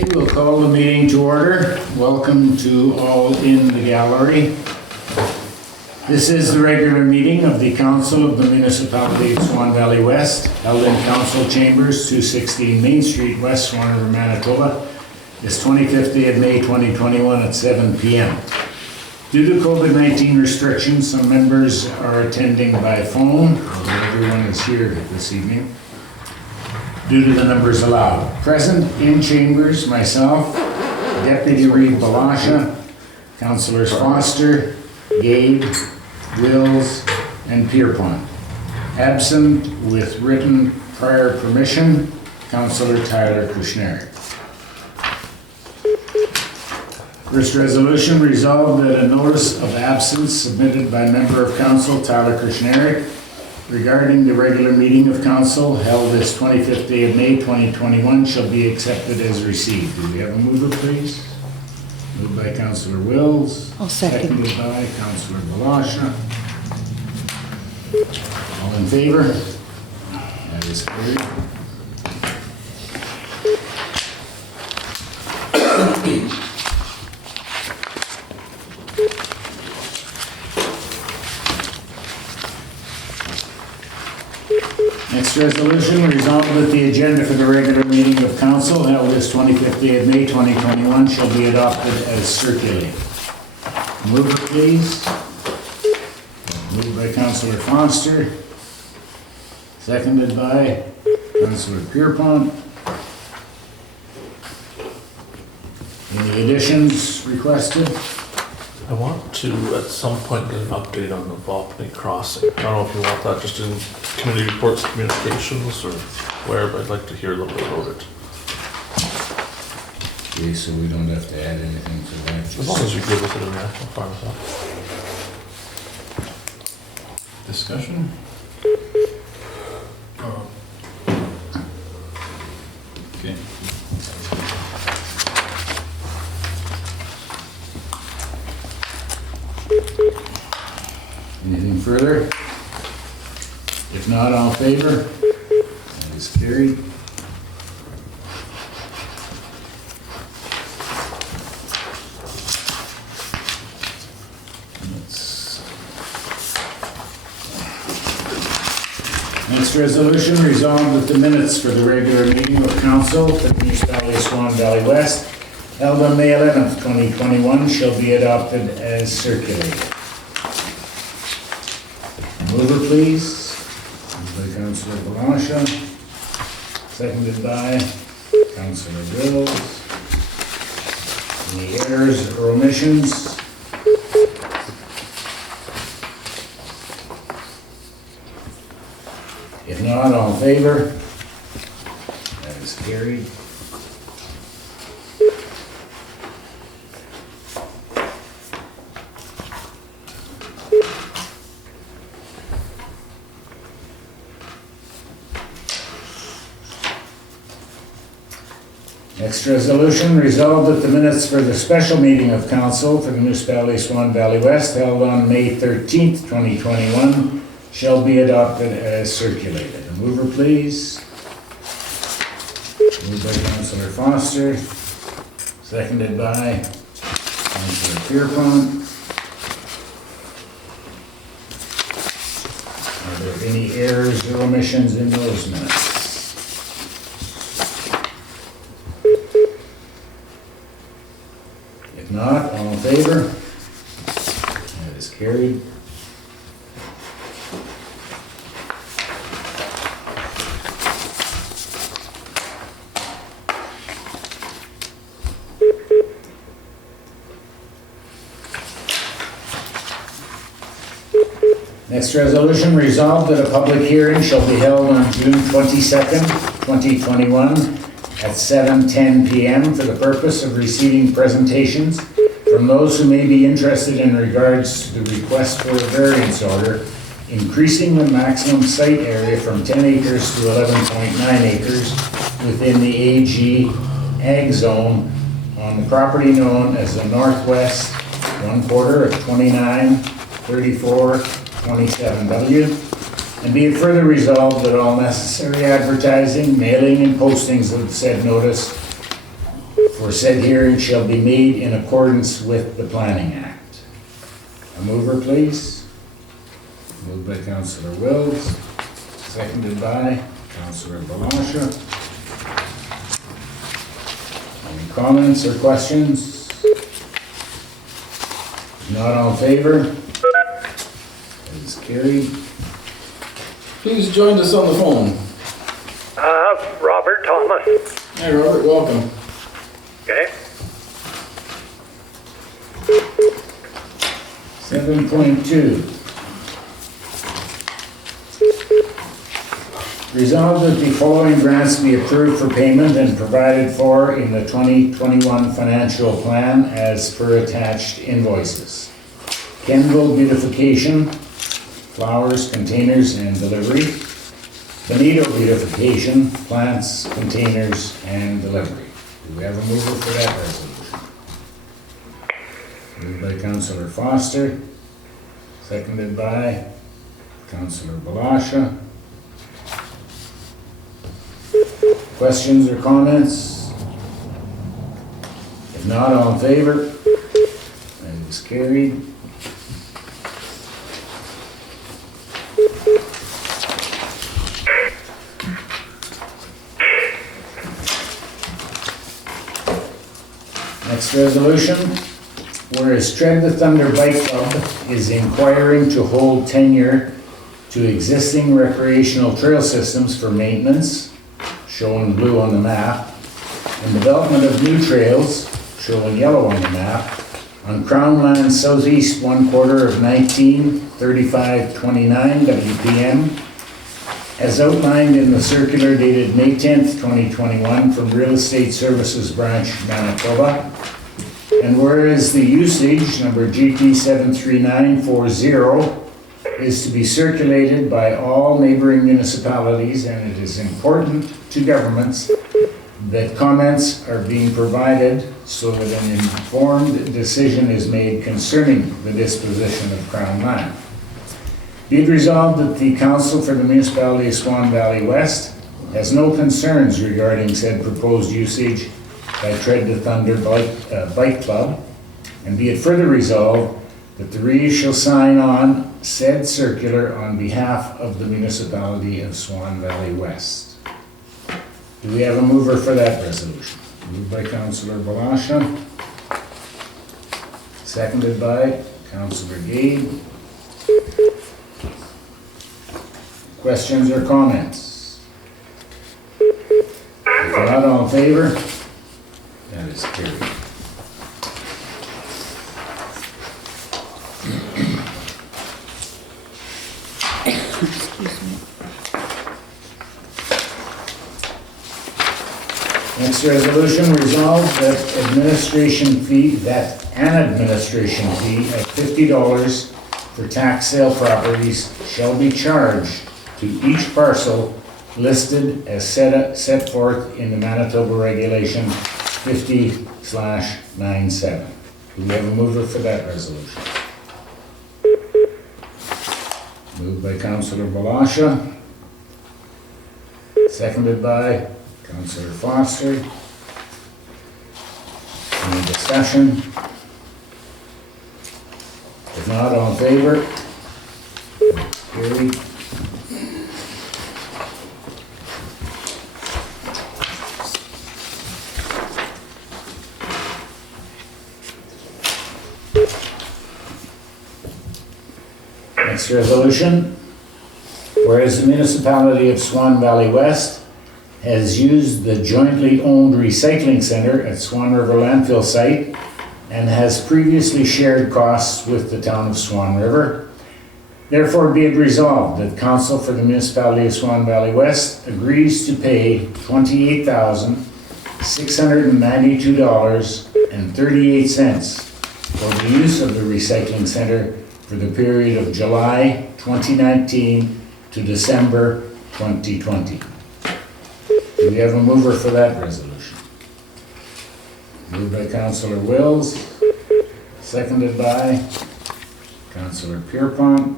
Okay, we'll call the meeting to order. Welcome to all in the gallery. This is the regular meeting of the Council of the Municipality of Swan Valley West, held in Council Chambers, 216 Main Street, West Swan River, Manitoba. It's 25th day of May 2021 at 7 p.m. Due to COVID-19 restrictions, some members are attending by phone, although everyone is here this evening, due to the numbers allowed. Present in chambers, myself, Deputy Reeve Blosha, Councillors Foster, Gade, Wills, and Pierrepont. Absent with written prior permission, Councillor Tyler Kushniryk. First resolution, resolved that a notice of absence submitted by member of council Tyler Kushniryk regarding the regular meeting of council held this 25th day of May 2021 shall be accepted as received. Do we have a mover, please? Moved by Councillor Wills. I'll second. Seconded by Councillor Blosha. All in favor? That is carried. Next resolution, resolved that the agenda for the regular meeting of council held this 25th day of May 2021 shall be adopted as circulated. Mover, please. Moved by Councillor Foster. Seconded by Councillor Pierrepont. Any additions requested? I want to, at some point, get an update on the Botany Crossing. I don't know if you want that just in community reports, communications, or where, but I'd like to hear a little bit about it. Okay, so we don't have to add anything to that. As long as you're good with it, I'm fine with that. Discussion? Okay. Anything further? If not, all in favor? That is carried. Next resolution, resolved that the minutes for the regular meeting of council for the Municipality of Swan Valley West held on May 11th, 2021 shall be adopted as circulated. Mover, please. Moved by Councillor Blosha. Seconded by Councillor Wills. Any errors or omissions? If not, all in favor? That is carried. Next resolution, resolved that the minutes for the special meeting of council for the Municipality of Swan Valley West held on May 13th, 2021 shall be adopted as circulated. A mover, please. Moved by Councillor Foster, seconded by Councillor Pierrepont. Are there any errors or omissions in those minutes? If not, all in favor? That is carried. Next resolution, resolved that a public hearing shall be held on June 22nd, 2021 at 7:10 p.m. for the purpose of receiving presentations from those who may be interested in regards to the request for a variance order, increasing the maximum site area from 10 acres to 11.9 acres within the AG Ag Zone on the property known as the Northwest 1/4 of 293427W, and be it further resolved that all necessary advertising, mailing, and postings of said notice for said hearing shall be made in accordance with the Planning Act. A mover, please. Moved by Councillor Wills, seconded by Councillor Blosha. Any comments or questions? Not all in favor? That is carried. Please join us on the phone. Robert Thomas. Hi Robert, welcome. Okay. 7.2. Resolved that the following grants be approved for payment and provided for in the 2021 financial plan as per attached invoices. Kenville beautification, flowers, containers, and delivery. Bonito beautification, plants, containers, and delivery. Do we have a mover for that resolution? Moved by Councillor Foster, seconded by Councillor Blosha. Questions or comments? If not, all in favor? That is carried. Next resolution, whereas Tread the Thunder Bike Club is inquiring to hold tenure to existing recreational trail systems for maintenance, shown in blue on the map, and development of new trails, shown in yellow on the map, on Crown Land southeast 1/4 of 1935-29 WPM, as outlined in the circular dated May 10th, 2021 from Real Estate Services Branch, Manitoba. And whereas the usage, number GT 73940, is to be circulated by all neighboring municipalities, and it is important to governments that comments are being provided so that an informed decision is made concerning the disposition of Crown land. Be it resolved that the Council for the Municipality of Swan Valley West has no concerns regarding said proposed usage by Tread the Thunder Bike Club, and be it further resolved that the Reeve shall sign on said circular on behalf of the Municipality of Swan Valley West. Do we have a mover for that resolution? Moved by Councillor Blosha, seconded by Councillor Gade. Questions or comments? If not, all in favor? That is carried. Next resolution, resolved that an administration fee of $50 for tax sale properties shall be charged to each parcel listed as set forth in the Manitoba Regulation 50/97. Do we have a mover for that resolution? Moved by Councillor Blosha, seconded by Councillor Foster. Any discussion? If not, all in favor? Carried. Next resolution, whereas the Municipality of Swan Valley West has used the jointly owned recycling center at Swan River landfill site and has previously shared costs with the town of Swan River. Therefore be it resolved that Council for the Municipality of Swan Valley West agrees to pay $28,692.38 for the use of the recycling center for the period of July 2019 to December 2020. Do we have a mover for that resolution? Moved by Councillor Wills, seconded by Councillor Pierrepont.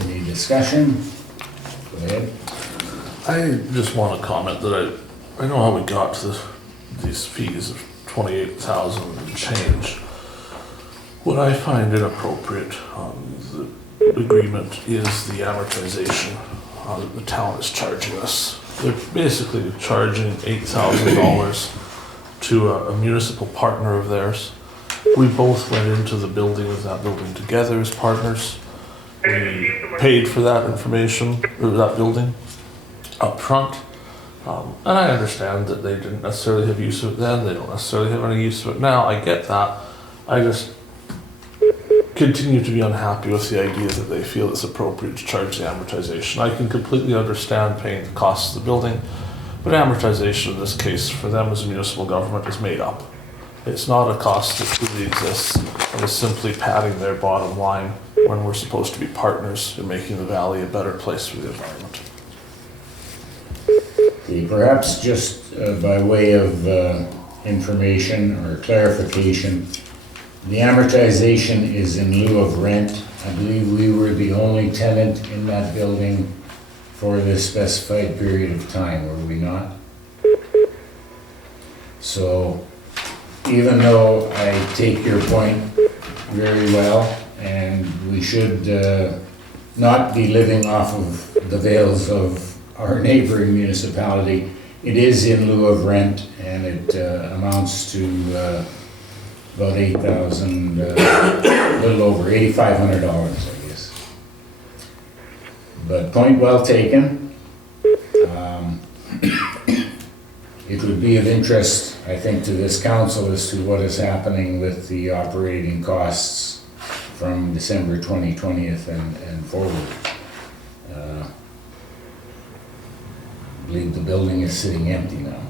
Any discussion? Go ahead. I just want to comment that I know how we got to these fees of 28,000 and change. What I find inappropriate on the agreement is the amortization that the town is charging us. They're basically charging $8,000 to a municipal partner of theirs. We both went into the building with that building together as partners. We paid for that information, or that building, up front. And I understand that they didn't necessarily have use of it then, they don't necessarily have any use of it now, I get that. I just continue to be unhappy with the idea that they feel it's appropriate to charge the amortization. I can completely understand paying the costs of the building, but amortization in this case for them as a municipal government is made up. It's not a cost that truly exists and is simply padding their bottom line when we're supposed to be partners in making the valley a better place for the environment. Okay, perhaps just by way of information or clarification, the amortization is in lieu of rent. I believe we were the only tenant in that building for this specified period of time, were we not? So, even though I take your point very well, and we should not be living off of the vails of our neighboring municipality, it is in lieu of rent, and it amounts to about $8,000, a little over $8,500, I guess. But point well taken. It would be of interest, I think, to this council as to what is happening with the operating costs from December 2020 and forward. I believe the building is sitting empty now.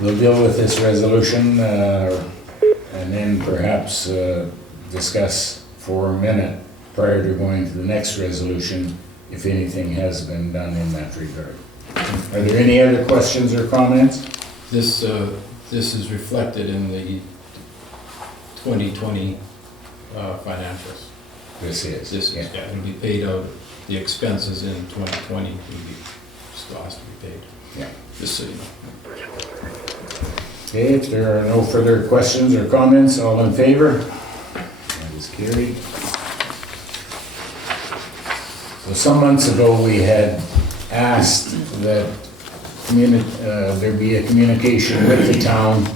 We'll deal with this resolution and then perhaps discuss for a minute prior to going to the next resolution if anything has been done in that regard. Are there any other questions or comments? This is reflected in the 2020 financials. This is. This is, yeah, it'll be paid out, the expenses in 2020 will be, still has to be paid. Yeah. Just so you know. Okay, if there are no further questions or comments, all in favor? That is carried. So some months ago, we had asked that there be a communication with the town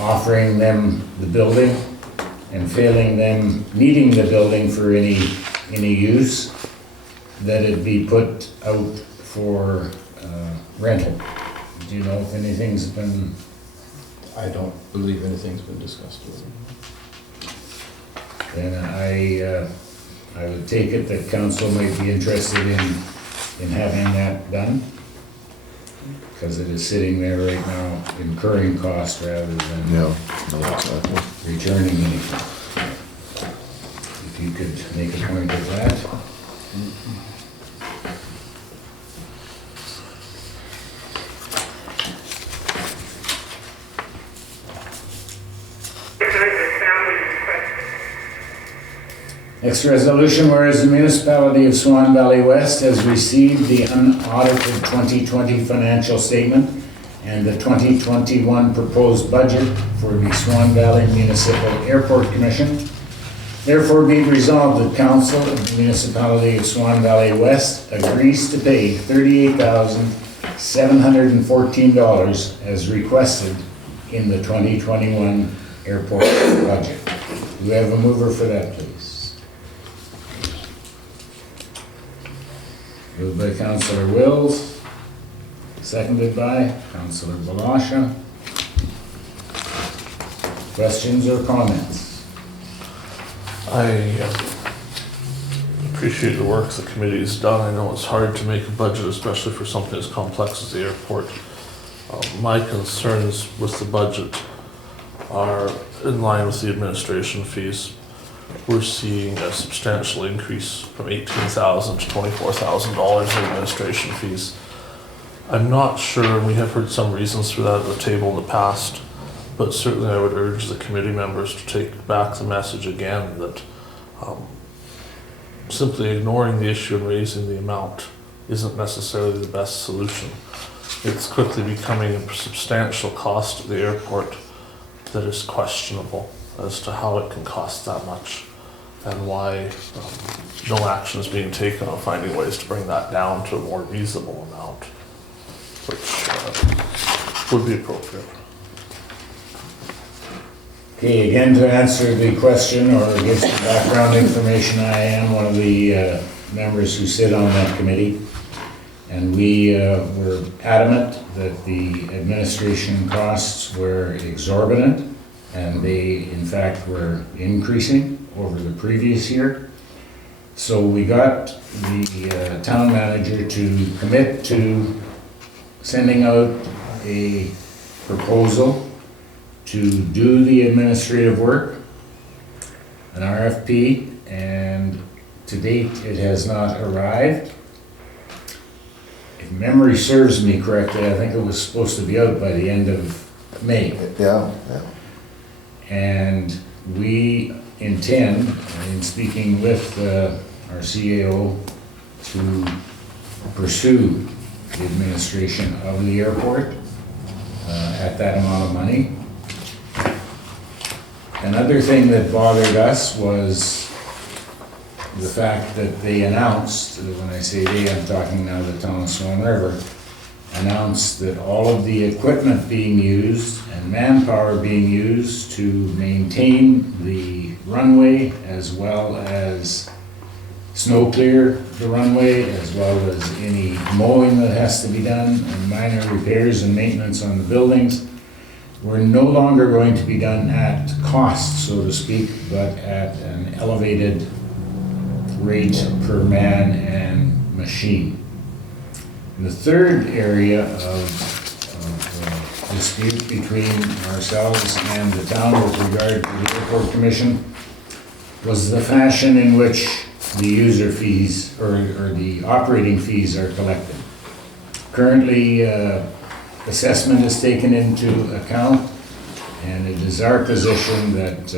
offering them the building and failing them needing the building for any use, that it be put out for rental. Do you know if anything's been? I don't believe anything's been discussed with them. Then I would take it that council might be interested in having that done, because it is sitting there right now incurring cost rather than Exactly. returning anything. If you could make a point of that. Next resolution, whereas the Municipality of Swan Valley West has received the unaudited 2020 financial statement and the 2021 proposed budget for the Swan Valley Municipal Airport Commission. Therefore be it resolved that Council of the Municipality of Swan Valley West agrees to pay $38,714 as requested in the 2021 airport budget. Do we have a mover for that, please? Moved by Councillor Wills, seconded by Councillor Blosha. Questions or comments? I appreciate the work the committee has done. I know it's hard to make a budget, especially for something as complex as the airport. My concerns with the budget are in line with the administration fees. We're seeing a substantial increase from $18,000 to $24,000 in administration fees. I'm not sure, and we have heard some reasons for that at the table in the past, but certainly I would urge the committee members to take back the message again that simply ignoring the issue and raising the amount isn't necessarily the best solution. It's quickly becoming a substantial cost of the airport that is questionable as to how it can cost that much and why no action is being taken on finding ways to bring that down to a more reasonable amount, which would be appropriate. Okay, again, to answer the question or give some background information, I am one of the members who sit on that committee. And we were adamant that the administration costs were exorbitant, and they, in fact, were increasing over the previous year. So we got the town manager to commit to sending out a proposal to do the administrative work, an RFP, and to date, it has not arrived. If memory serves me correctly, I think it was supposed to be out by the end of May. Yeah. And we intend, in speaking with our CAO, to pursue the administration of the airport at that amount of money. Another thing that bothered us was the fact that they announced, when I say they, I'm talking now the town of Swan River, announced that all of the equipment being used and manpower being used to maintain the runway, as well as snow clear the runway, as well as any mowing that has to be done, and minor repairs and maintenance on the buildings, were no longer going to be done at cost, so to speak, but at an elevated rate per man and machine. The third area of dispute between ourselves and the town with regard to the airport commission was the fashion in which the user fees or the operating fees are collected. Currently, assessment is taken into account, and it is our position that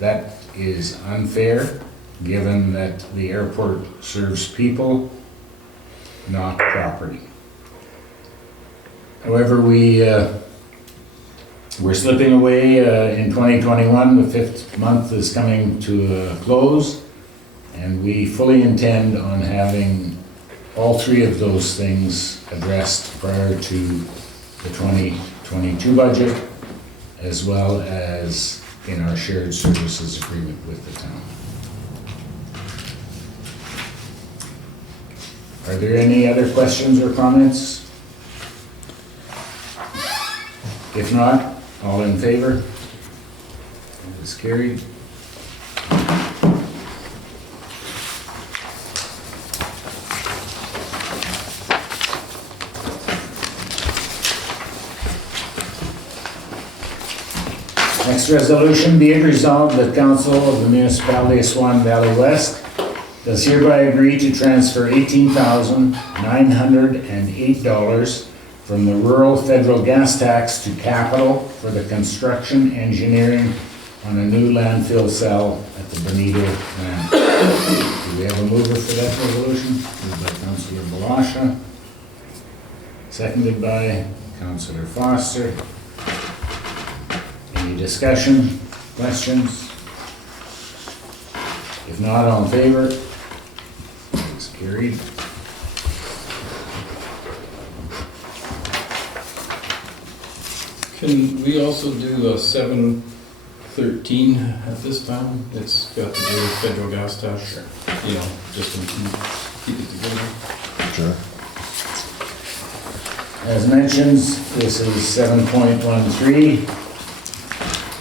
that is unfair, given that the airport serves people, not property. However, we're slipping away in 2021. The fifth month is coming to a close, and we fully intend on having all three of those things addressed prior to the 2022 budget, as well as in our shared services agreement with the town. Are there any other questions or comments? If not, all in favor? That is carried. Next resolution, be it resolved that Council of the Municipality of Swan Valley West does hereby agree to transfer $18,908 from the rural federal gas tax to capital for the construction engineering on a new landfill cell at the Bonito landfill. Do we have a mover for that resolution? Moved by Councillor Blosha, seconded by Councillor Foster. Any discussion, questions? If not, all in favor? It's carried. Can we also do a 713 at this time? It's got to do with federal gas tax. Sure. You know, just to keep it together. Sure. As mentioned, this is 7.13.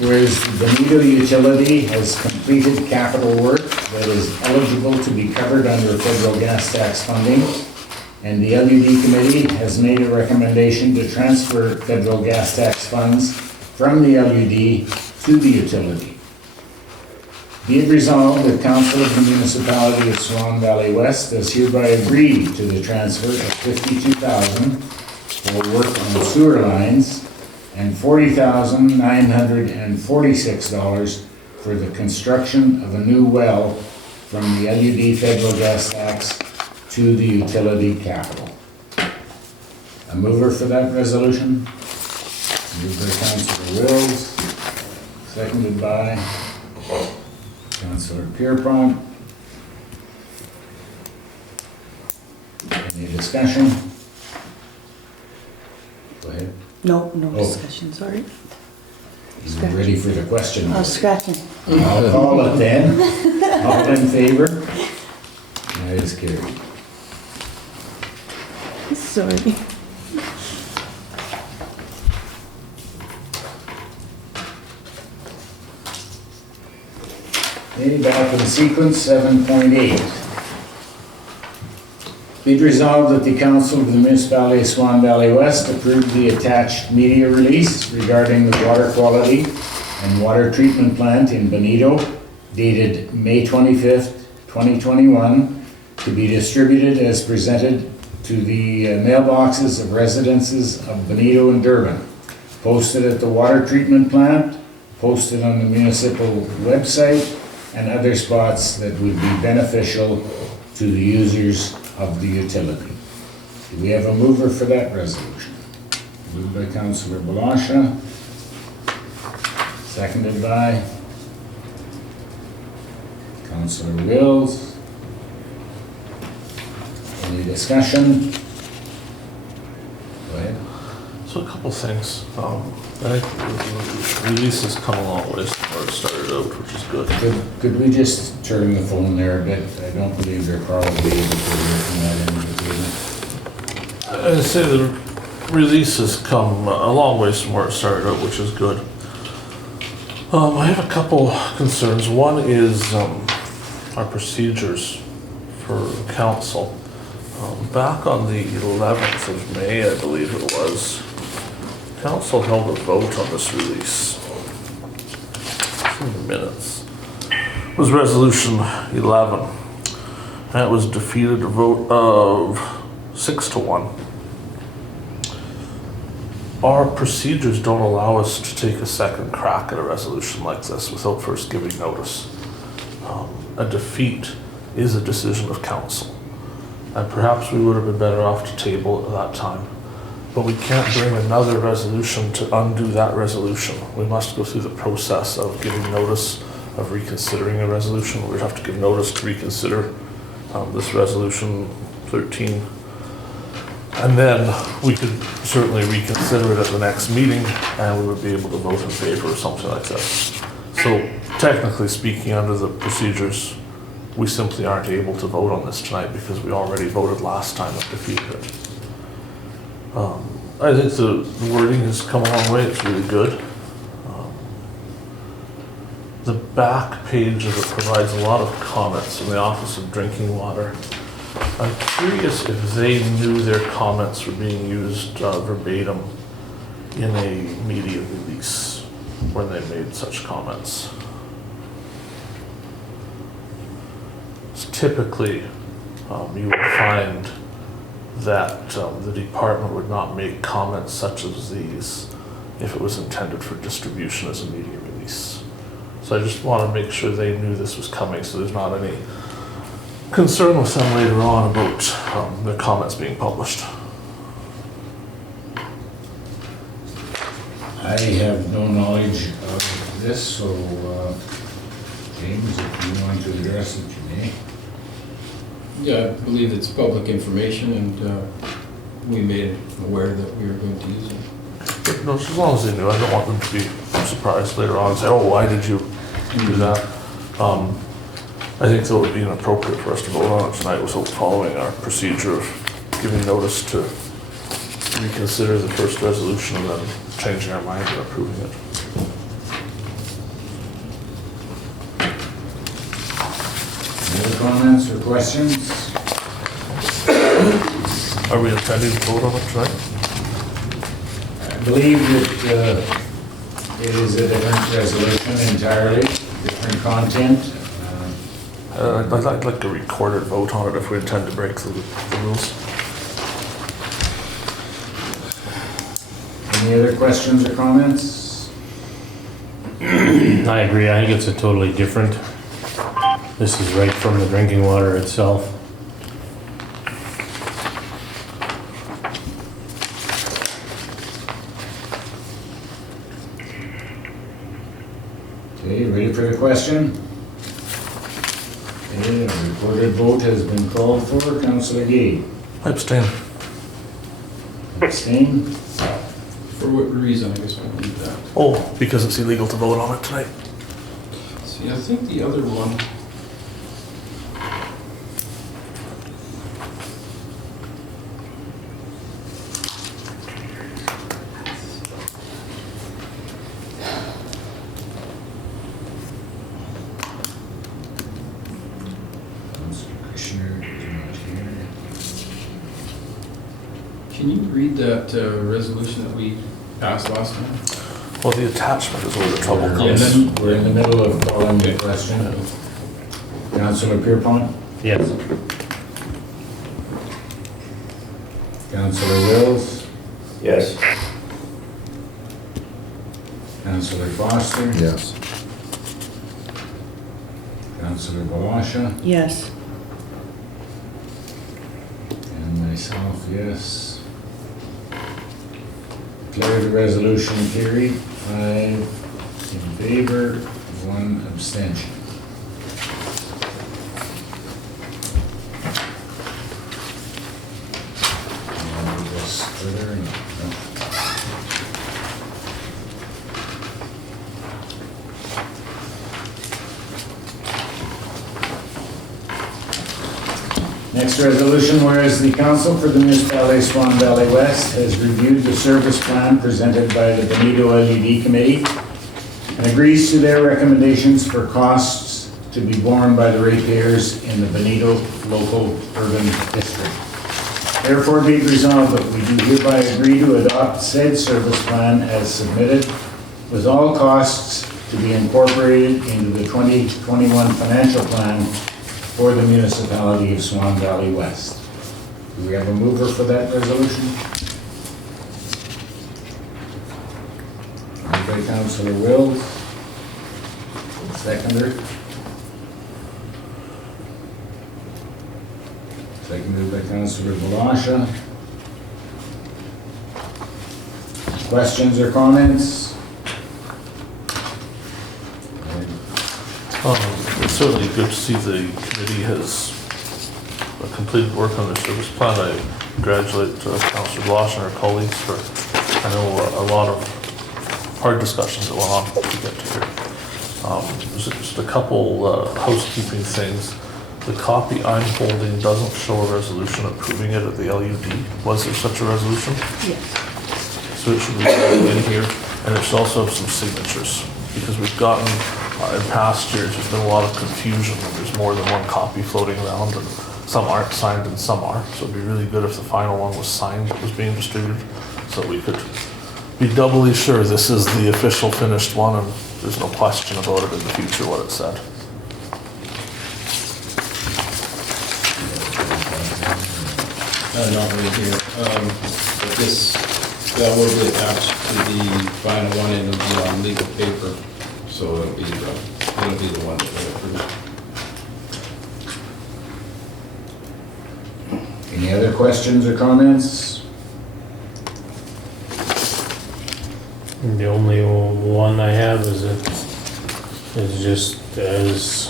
Whereas the Bonito utility has completed capital work that is eligible to be covered under federal gas tax funding, and the LUD committee has made a recommendation to transfer federal gas tax funds from the LUD to the utility. Be it resolved that Council of the Municipality of Swan Valley West does hereby agree to the transfer of $52,000 for work on sewer lines and $40,946 for the construction of a new well from the LUD federal gas tax to the utility capital. A mover for that resolution? Moved by Councillor Wills, seconded by Councillor Pierrepont. Any discussion? Go ahead. No Oh. discussion, sorry. You ready for the question? I was scratching. I'll call it then. All in favor? That is carried. Sorry. Okay, back in sequence, 7.8. Be it resolved that the Council of the Municipality of Swan Valley West approve the attached media release regarding the water quality and water treatment plant in Bonito, dated May 25th, 2021, to be distributed as presented to the mailboxes of residences of Bonito and Durban, posted at the water treatment plant, posted on the municipal website, and other spots that would be beneficial to the users of the utility. Do we have a mover for that resolution? Moved by Councillor Blosha, seconded by Councillor Wills. Any discussion? Go ahead. So a couple things. I think the release has come a long ways from where it started out, which is good. Could we just turn the phone there a bit? I don't believe they're probably able to hear from that end of the table. I'd say the release has come a long ways from where it started out, which is good. I have a couple concerns. One is our procedures for council. Back on the 11th of May, I believe it was, council held a vote on this release. It's in the minutes. It was resolution 11. And it was defeated a vote of 6-1. Our procedures don't allow us to take a second crack at a resolution like this without first giving notice. A defeat is a decision of council. And perhaps we would have been better off to table it at that time. But we can't bring another resolution to undo that resolution. We must go through the process of giving notice of reconsidering a resolution. We'd have to give notice to reconsider this resolution 13. And then we could certainly reconsider it at the next meeting and we would be able to vote in favor of something like this. So technically speaking, under the procedures, we simply aren't able to vote on this tonight because we already voted last time and defeated it. I think the wording has come a long way. It's really good. The back page of it provides a lot of comments from the Office of Drinking Water. I'm curious if they knew their comments were being used verbatim in a media release when they made such comments. Typically, you will find that the department would not make comments such as these if it was intended for distribution as a media release. So I just want to make sure they knew this was coming so there's not any concern with them later on about their comments being published. I have no knowledge of this, so James, if you want to address it, you may. Yeah, I believe it's public information and we made aware that we were going to use it. But no, as long as they knew, I don't want them to be surprised later on and say, oh, why did you do that? I think that would be inappropriate for us to vote on it tonight without following our procedure of giving notice to reconsider the first resolution and then changing our mind and approving it. Any other comments or questions? Are we intending to vote on it tonight? I believe that it is a different resolution entirely, different content. I'd like a recorded vote on it if we intend to break the rules. Any other questions or comments? I agree. I think it's a totally different. This is right from the drinking water itself. Okay, ready for the question? Okay, a recorded vote has been called for. Councillor Gade. I abstain. Abstain? For what reason, I guess we'll leave that. Oh, because it's illegal to vote on it tonight. See, I think the other one, Councillor Kushniryk is not here. can you read that resolution that we passed last time? Well, the attachment is where the trouble Yes. comes. We're in the middle of calling the question. Councillor Pierrepont? Yes. Councillor Wills? Yes. Councillor Foster? Yes. Councillor Blosha? Yes. And myself, yes. Declare the resolution carried, 5 in favor, 1 abstention. And we'll just further, no. Next resolution, whereas the Council for the Municipality of Swan Valley West has reviewed the service plan presented by the Bonito LED Committee and agrees to their recommendations for costs to be borne by the ratepayers in the Bonito Local Urban District. Therefore, be it resolved that we do hereby agree to adopt said service plan as submitted with all costs to be incorporated into the 2021 financial plan for the Municipality of Swan Valley West. Do we have a mover for that resolution? Moved by Councillor Wills. Seconder. Seconded by Councillor Blosha. Questions or comments? It's certainly good to see the committee has completed work on their service plan. I congratulate Councillor Blosha and her colleagues for, I know, a lot of hard discussions that went on to get to here. Just a couple housekeeping things. The copy I'm holding doesn't show a resolution approving it at the LUD. Was there such a resolution? Yes. So it should be in here, and it should also have some signatures, because we've gotten, in past years, there's been a lot of confusion, and there's more than one copy floating around, and some aren't signed and some are, so it'd be really good if the final one was signed, was being distributed, so we could be doubly sure this is the official finished one, and there's no question about it in the future what it said. Not really here, but this, that will be attached to the final one, and it'll be on legal paper, so it'll be the one that we approve. Any other questions or comments? The only one I have is just as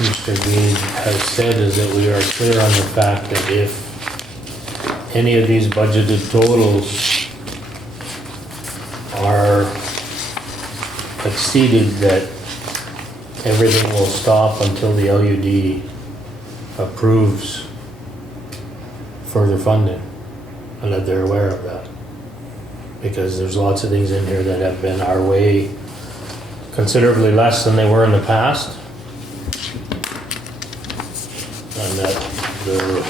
Mr. Gade has said, is that we are clear on the fact that if any of these budgeted totals are exceeded, that everything will stop until the LUD approves further funding, and that they're aware of that. Because there's lots of things in here that have been our way considerably less than they were in the past. And that they're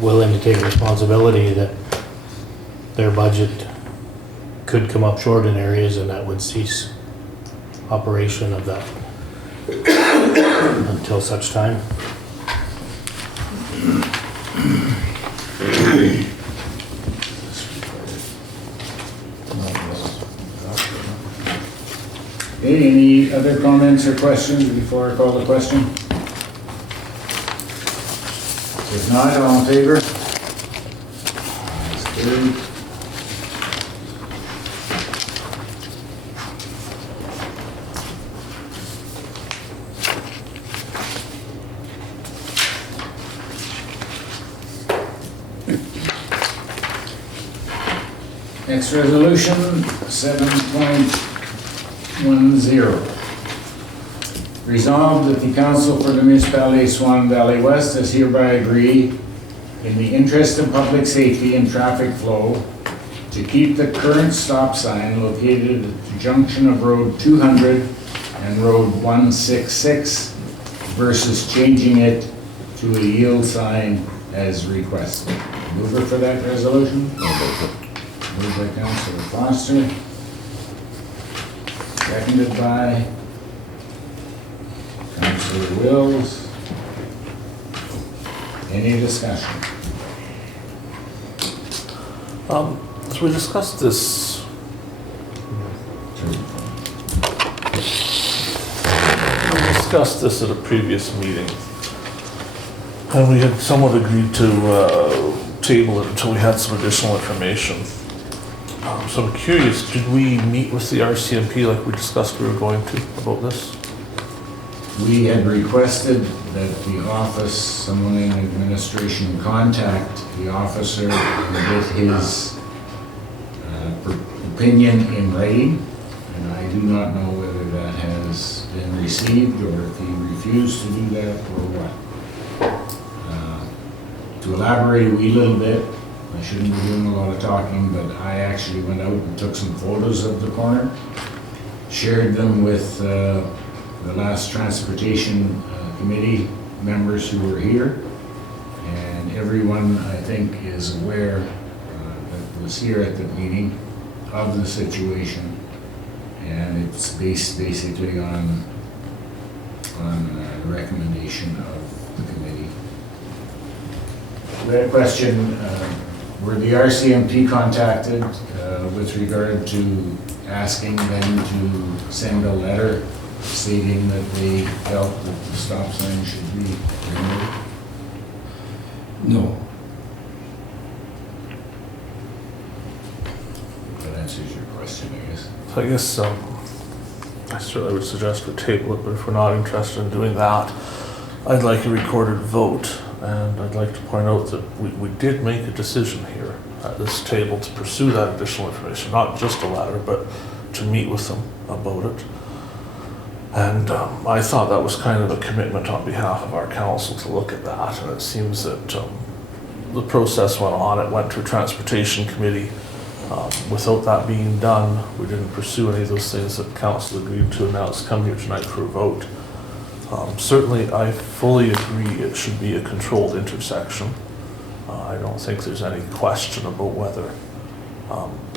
willing to take responsibility that their budget could come up short in areas, and that would cease operation of that until such time. Okay, any other comments or questions before I call the question? If not, all in favor? That's carried. Next resolution, 7.10. Resolved that the Council for the Municipality of Swan Valley West does hereby agree, in the interest of public safety and traffic flow, to keep the current stop sign located at the junction of Road 200 and Road 166 versus changing it to a yield sign as requested. Mover for that resolution? Moved by Councillor Foster. Seconded by Councillor Wills. Any discussion? So we discussed this, at a previous meeting. And we had somewhat agreed to table it until we had some additional information. So I'm curious, did we meet with the RCMP like we discussed we were going to about this? We had requested that the office, someone in administration, contact the officer and get his opinion in writing. And I do not know whether that has been received or if he refused to do that or what. To elaborate a wee little bit, I shouldn't be doing a lot of talking, but I actually went out and took some photos of the corner, shared them with the last transportation committee members who were here, and everyone I think is aware that was here at the meeting of the situation, and it's based basically on the recommendation of the committee. We had a question, were the RCMP contacted with regard to asking them to send a letter stating that they felt that the stop sign should be removed? No. That answers your question, I guess. So I guess I certainly would suggest we table it, but if we're not interested in doing that, I'd like a recorded vote. And I'd like to point out that we did make a decision here at this table to pursue that additional information, not just a letter, but to meet with them about it. And I thought that was kind of a commitment on behalf of our council to look at that. And it seems that the process went on, it went to a transportation committee. Without that being done, we didn't pursue any of those things that council agreed to, and now it's come here tonight for a vote. Certainly, I fully agree it should be a controlled intersection. I don't think there's any question about whether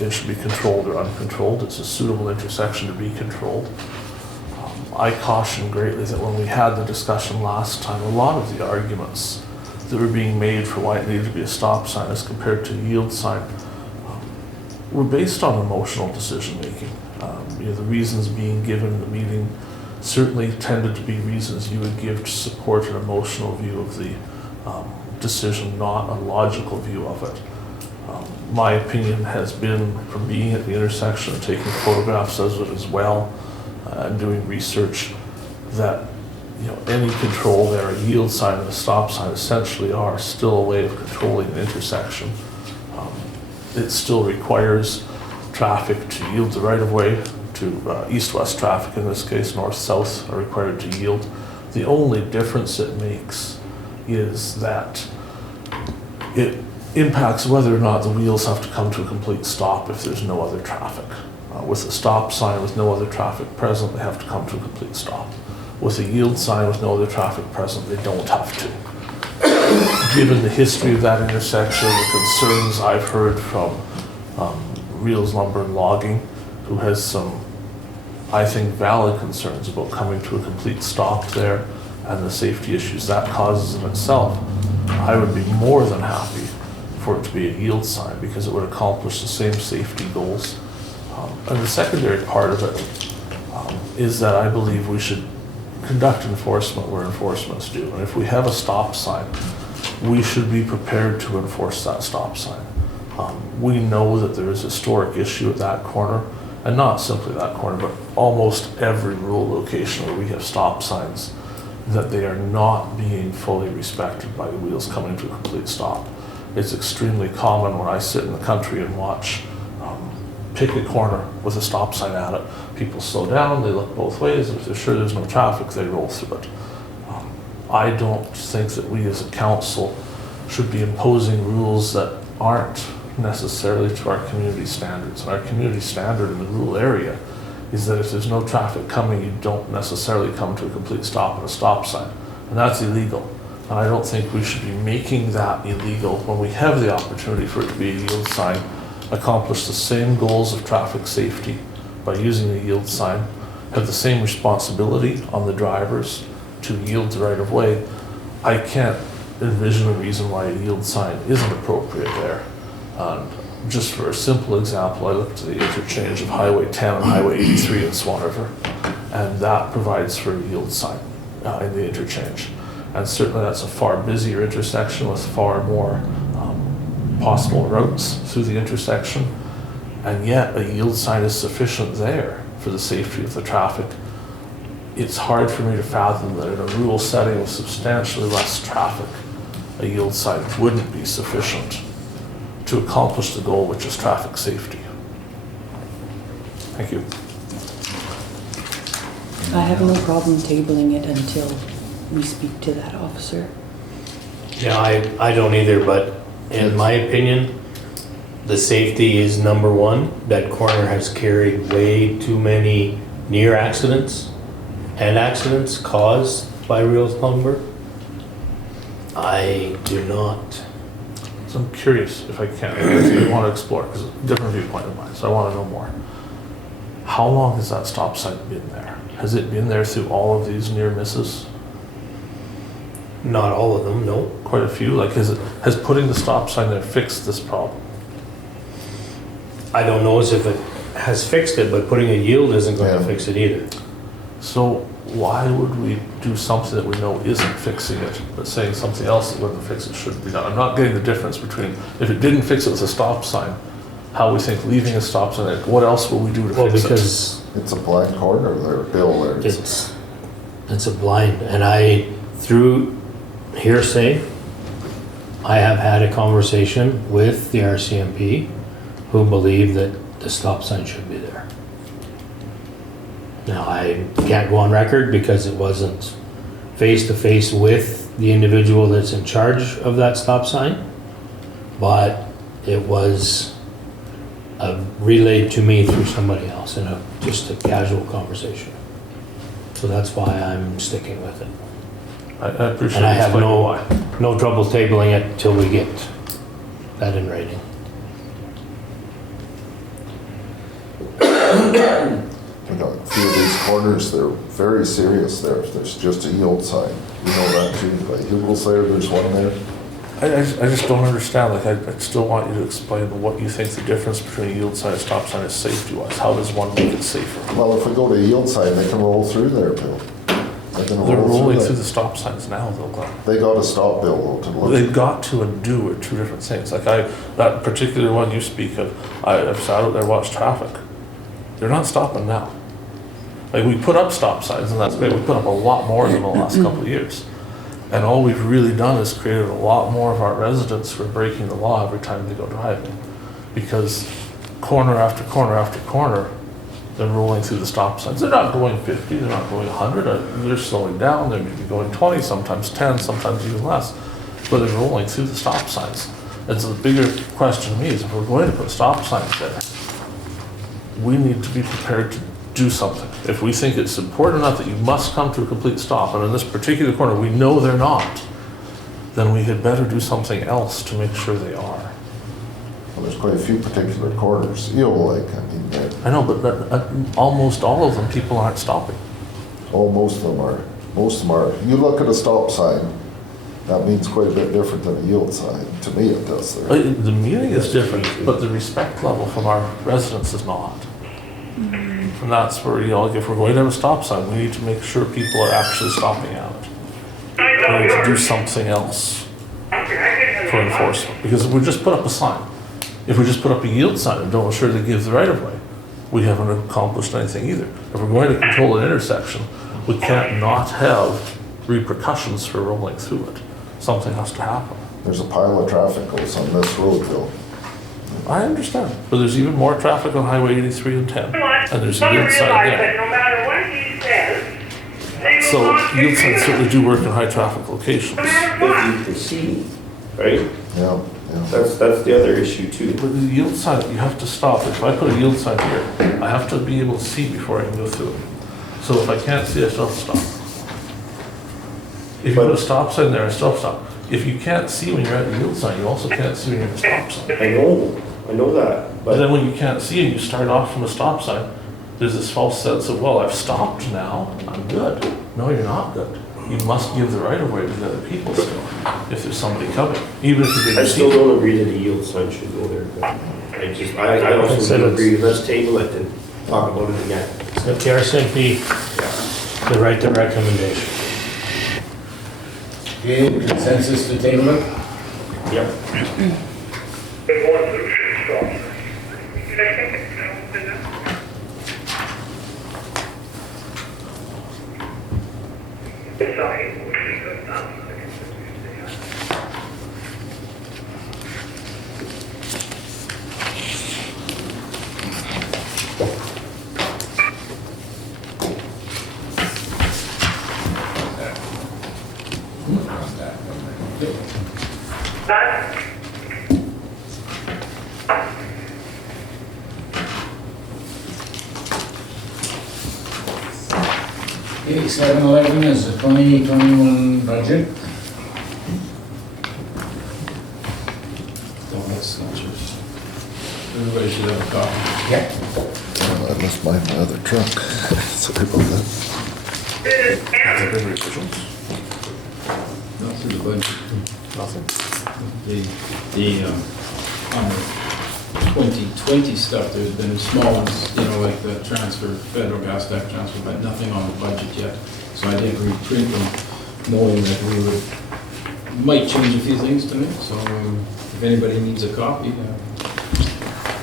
it should be controlled or uncontrolled. It's a suitable intersection to be controlled. I caution greatly that when we had the discussion last time, a lot of the arguments that were being made for why it needed to be a stop sign as compared to a yield sign were based on emotional decision making. The reasons being given in the meeting certainly tended to be reasons you would give to support an emotional view of the decision, not a logical view of it. My opinion has been, from being at the intersection and taking photographs of it as well, and doing research, that any control there, a yield sign and a stop sign essentially are still a way of controlling an intersection. It still requires traffic to yield the right of way, to east-west traffic in this case, north-south are required to yield. The only difference it makes is that it impacts whether or not the wheels have to come to a complete stop if there's no other traffic. With a stop sign with no other traffic present, they have to come to a complete stop. With a yield sign with no other traffic present, they don't have to. Given the history of that intersection, the concerns I've heard from Reels Lumber and Logging, who has some, I think, valid concerns about coming to a complete stop there and the safety issues that causes in itself, I would be more than happy for it to be a yield sign because it would accomplish the same safety goals. And the secondary part of it is that I believe we should conduct enforcement where enforcement's due. And if we have a stop sign, we should be prepared to enforce that stop sign. We know that there is a historic issue at that corner, and not simply that corner, but almost every rural location where we have stop signs, that they are not being fully respected by the wheels coming to a complete stop. It's extremely common when I sit in the country and watch pick a corner with a stop sign at it. People slow down, they look both ways, if they're sure there's no traffic, they roll through it. I don't think that we as a council should be imposing rules that aren't necessarily to our community standards. And our community standard in the rural area is that if there's no traffic coming, you don't necessarily come to a complete stop at a stop sign. And that's illegal. And I don't think we should be making that illegal when we have the opportunity for it to be a yield sign, accomplish the same goals of traffic safety by using a yield sign, have the same responsibility on the drivers to yield the right of way. I can't envision a reason why a yield sign isn't appropriate there. And just for a simple example, I looked at the interchange of Highway 10 and Highway 83 in Swan River, and that provides for a yield sign in the interchange. And certainly that's a far busier intersection with far more possible routes through the intersection. And yet a yield sign is sufficient there for the safety of the traffic. It's hard for me to fathom that in a rural setting with substantially less traffic, a yield sign wouldn't be sufficient to accomplish the goal, which is traffic safety. Thank you. I have no problem tabling it until we speak to that officer. Yeah, I don't either, but in my opinion, the safety is number one. That corner has carried way too many near accidents and accidents caused by real lumber. I do not. So I'm curious if I can, I want to explore, because it's a different viewpoint of mine, so I want to know more. How long has that stop sign been there? Has it been there through all of these near misses? Not all of them, no. Quite a few? Like, has putting the stop sign there fixed this problem? I don't know as if it has fixed it, but putting a yield isn't going to fix it either. So why would we do something that we know isn't fixing it, but saying something else that wouldn't fix it should be done? I'm not getting the difference between, if it didn't fix it with a stop sign, how we think leaving a stop sign, what else will we do to Well, fix it? because It's a blind corner there, Bill, there. it's a blind, and through hearsay, I have had a conversation with the RCMP who believe that the stop sign should be there. Now, I can't go on record because it wasn't face to face with the individual that's in charge of that stop sign, but it was relayed to me through somebody else in just a casual conversation. So that's why I'm sticking with it. I appreciate And I you have explaining why. no trouble tabling it till we get that in writing. You know, a few of these corners, they're very serious there. If there's just a yield sign, you know that too. Like Hugo's there's one there. I just don't understand, like, I still want you to explain what you think the difference between a yield sign and stop sign is safety-wise. How does one make it safer? Well, if we go to yield sign, they can roll through there, Bill. They're rolling through the stop signs now, though, Glen. They got to stop, Bill, though, to look. They've got to and do are two different things. Like that particular one you speak of, I've sat out there, watched traffic. They're not stopping now. Like, we put up stop signs, and that's great. We put up a lot more than the last couple of years. And all we've really done is created a lot more of our residents who are breaking the law every time they go driving. Because corner after corner after corner, they're rolling through the stop signs. They're not going 50, they're not going 100, they're slowing down, they're maybe going 20, sometimes 10, sometimes even less. But they're rolling through the stop signs. And so the bigger question to me is, if we're going to put stop signs there, we need to be prepared to do something. If we think it's important enough that you must come to a complete stop, and in this particular corner we know they're not, then we had better do something else to make sure they are. Well, there's quite a few particular corners. You know, like, I mean, I know, but almost all of them, people aren't stopping. oh, most of them are. Most of them are. You look at a stop sign, that means quite a bit different than a yield sign. To me, it does there. The meaning is different, but the respect level from our residents is not. And that's where, like, if we're going to have a stop sign, we need to make sure people are actually stopping at it. We need to do something else for enforcement. Because if we just put up a sign, if we just put up a yield sign and don't assure they give the right of way, we haven't accomplished anything either. If we're going to control an intersection, we can't not have repercussions for rolling through it. Something has to happen. There's a pile of traffic goes on this road, Bill. I understand, but there's even more traffic on Highway 83 and 10, and there's a yield sign realize there. that no matter what he says, they will So not yield give signs you certainly do work in high traffic locations. no matter If what. you can see, right? Yeah, yeah. That's the other issue too. But the yield sign, you have to stop. If I put a yield sign here, I have to be able to see before I can go through it. So if I can't see, I still have to stop. If you put a stop sign there, I still have to stop. If you can't see when you're at the yield sign, you also can't see when you're at the stop sign. I know that, But then but when you can't see and you start off from a stop sign, there's this false sense of, well, I've stopped now, I'm good. No, you're not good. You must give the right of way to the other people still, if there's somebody coming, even if you I didn't still see. don't agree that a yield sign should go there. But I also Said do it's- agree, let's table it and talk about it again. So TRCMP, the right to recommendation. Okay, consensus to table it? Yep. Okay, 711 is the 2021 budget. Don't have signatures. Everybody should have a copy. Yeah. Oh, I left mine in the other truck. Sorry about that. Have there been revisions? Not through the budget. Nothing. On the 2020 stuff, there's been small ones, you know, like the transfer, federal gas tax transfer, but nothing on the budget yet. So I did reprint them, knowing that might change a few things tonight, so if anybody needs a copy.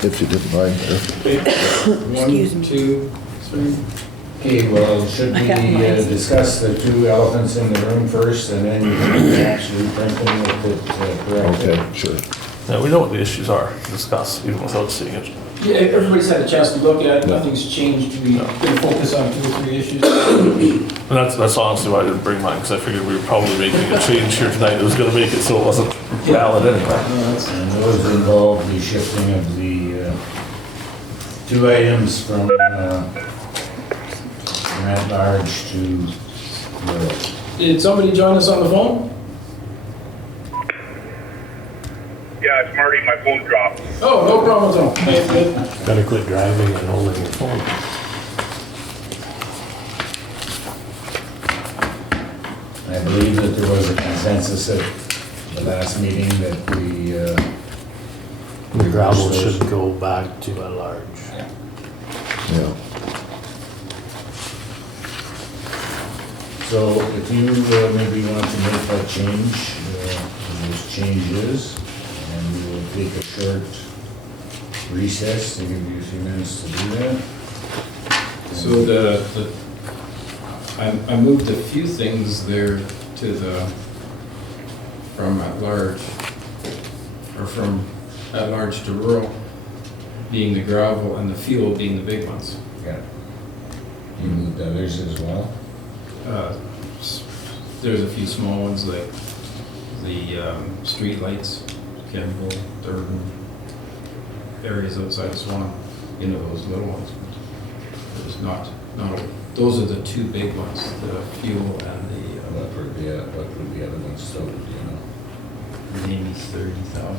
If you didn't mind. Excuse me. 1, 2, 3. Okay, well, should I got we mine. discuss the two elephants in the room first, and then you can actually print them with it corrected? Okay, sure. Yeah, we know what the issues are, to discuss, even without seeing it. Yeah, everybody's had a chance to look at it, nothing's changed, we can focus on 2 or 3 issues. And that's honestly why I didn't bring mine, because I figured we were probably making a change here tonight that was gonna make it so it wasn't valid anyway. And those involve the shifting of the 2 items from at-large to rural. Did somebody join us on the phone? Yeah, it's Marty, my phone dropped. Oh, no problem at all. Hey, good. Better quit driving and holding your phone. I believe that there was a consensus at the last meeting that The gravel should go back to at large. Yeah. So if you maybe want to make that change, those changes, and we will take a short recess to give you a few minutes to do that. So I moved a few things there to from at large, or from at large to rural, being the gravel and the fuel being the big ones. Yeah. You moved others as well? There's a few small ones like the street lights, Kenville, Durban, areas outside of Swan, you know, those little ones. There's not, those are the 2 big ones, the fuel and What would the other ones still, do you know? maybe 30,000.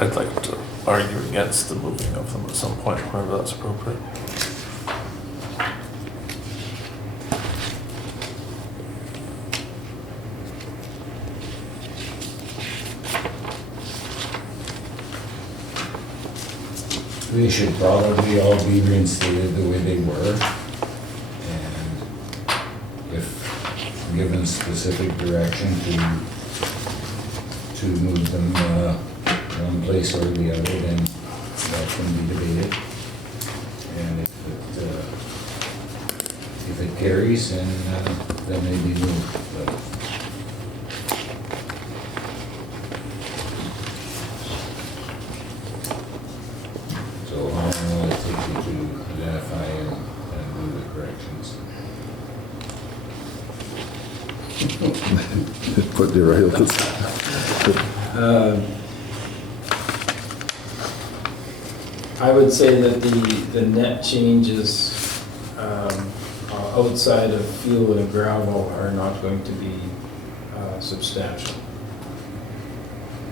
I'd like to argue against the moving of them at some point, whenever that's appropriate. They should probably all be reinstated the way they were. And if given specific direction to move them one place or the other, then that can be debated. And if if it carries, and then maybe move. But so how long will it take you to identify and do the corrections? Put the rails. I would say that the net changes outside of fuel and gravel are not going to be substantial.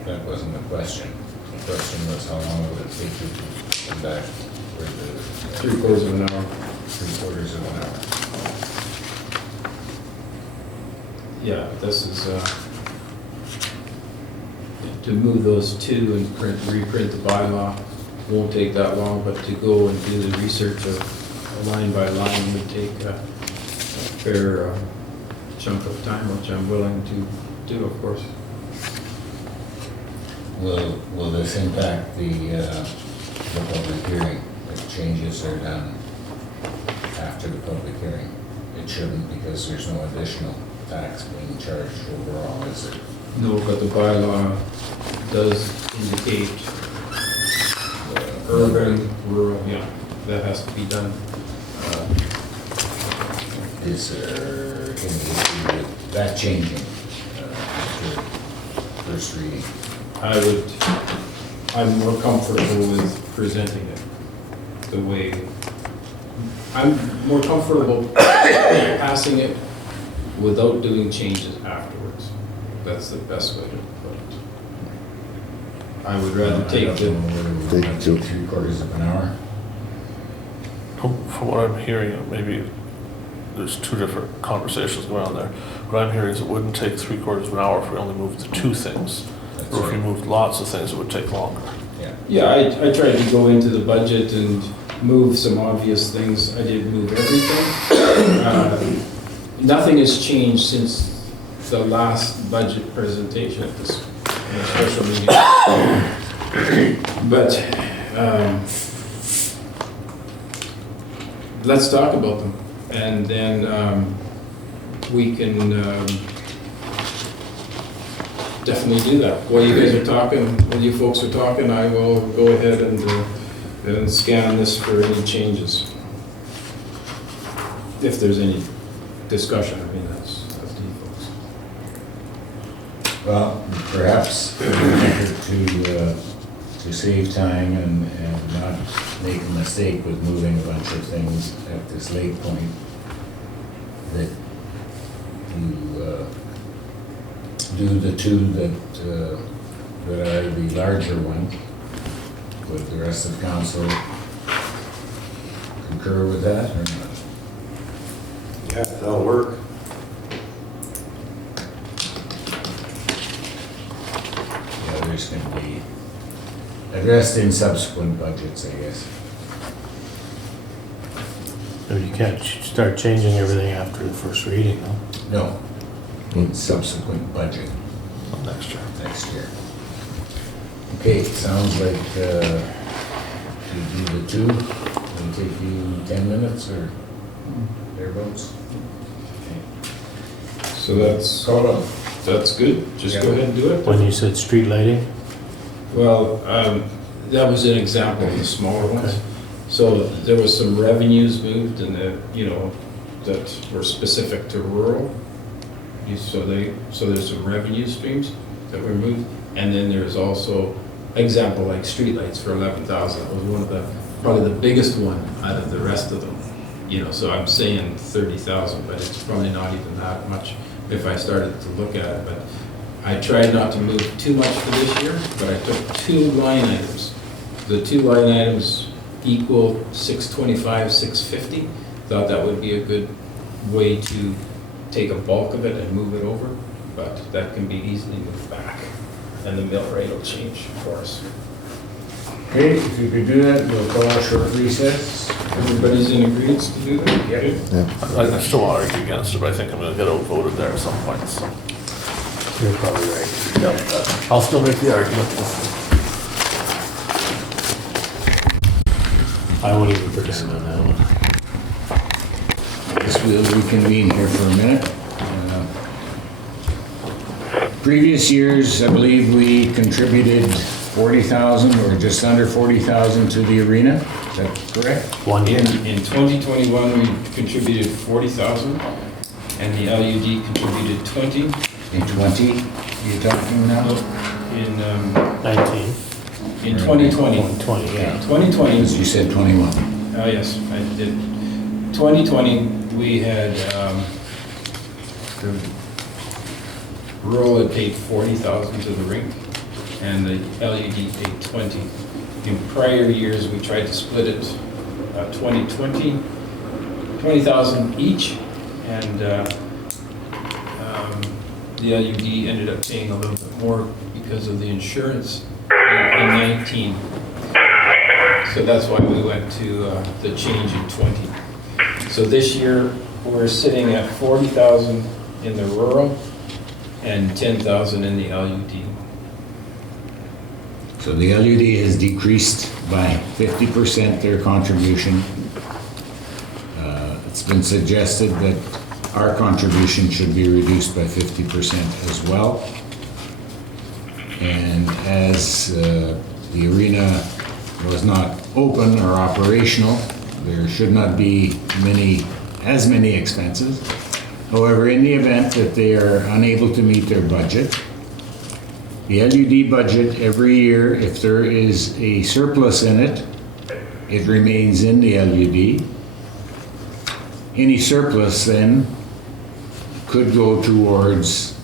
That wasn't the question. The question was how long will it take you to come back with the 3/4 of an hour. 3/4 of an hour? Yeah, this is, to move those two and reprint the bylaw won't take that long, but to go and do the research of line by line would take a fair chunk of time, which I'm willing to do, of course. Will this impact the public hearing if changes are done after the public hearing? It shouldn't, because there's no additional tax being charged overall, is it? No, but the bylaw does indicate urban, rural, yeah, that has to be done. Is there any issue with that changing after first reading? I'm more comfortable with presenting it the way, I'm more comfortable passing it without doing changes afterwards. That's the best way to put it. I would rather take the, Take two. 3/4 of an hour. From what I'm hearing, maybe there's two different conversations going on there. What I'm hearing is it wouldn't take 3/4 of an hour if we only moved the two things. That's Or if you right. moved lots of things, it would take longer. Yeah. yeah, I tried to go into the budget and move some obvious things. I did move everything. Nothing has changed since the last budget presentation at this special meeting. But let's talk about them, and then we can definitely do that. While you guys are talking, while you folks are talking, I will go ahead and scan this for any changes. If there's any discussion, I mean, that's to you folks. Well, perhaps to save time and not make a mistake with moving a bunch of things at this late point, that you do the two that are the larger one. Would the rest of the council concur with that or not? Yeah, that'll work. The others can be addressed in subsequent budgets, I guess. No, you can't start changing everything after the first reading, no? No, in subsequent budget Next year. next year. Okay, sounds like to do the two, it'll take you 10 minutes or thereabouts. So that's good. Just go ahead and do it. When you said street lighting, Well, that was an example of the smaller ones. Okay. So there was some revenues moved and that were specific to rural. So there's some revenue streams that were moved. And then there's also example like streetlights for 11,000. That was one of probably the biggest one out of the rest of them. So I'm saying 30,000, but it's probably not even that much if I started to look at it. But I tried not to move too much for this year, but I took two line items. The two line items equal 625, 650. Thought that would be a good way to take a bulk of it and move it over, but that can be easily moved back. And the mill rate will change, of course. Okay, if you could do that, we'll call a short recess. Everybody's in agreement to do that? Yep. Yeah. I still want to argue against it, but I think I'm going to get outvoted there at some point, so. you're probably right. I'll still make the argument. I won't even pretend on that one. guess we'll reconvene here for a minute. Previous years, I believe we contributed 40,000 or just under 40,000 to the arena. Is that correct? One year. In 2021, we contributed 40,000, and the LUD contributed 20. In 20, you're talking now? In 19, in 2020. 20, yeah. 2020. As you said, 21. Oh, yes, I did. 2020, we had, the rural had paid 40,000 to the rink, and the LED paid 20. In prior years, we tried to split it, 20,000 each, and the LUD ended up paying a little bit more because of the insurance in 19. So that's why we went to the change in 20. So this year, we're sitting at 40,000 in the rural and 10,000 in the LUD. So the LUD has decreased by 50% their contribution. It's been suggested that our contribution should be reduced by 50% as well. And as the arena was not open or operational, there should not be as many expenses. However, in the event that they are unable to meet their budget, the LUD budget every year, if there is a surplus in it, it remains in the LUD. Any surplus then could go towards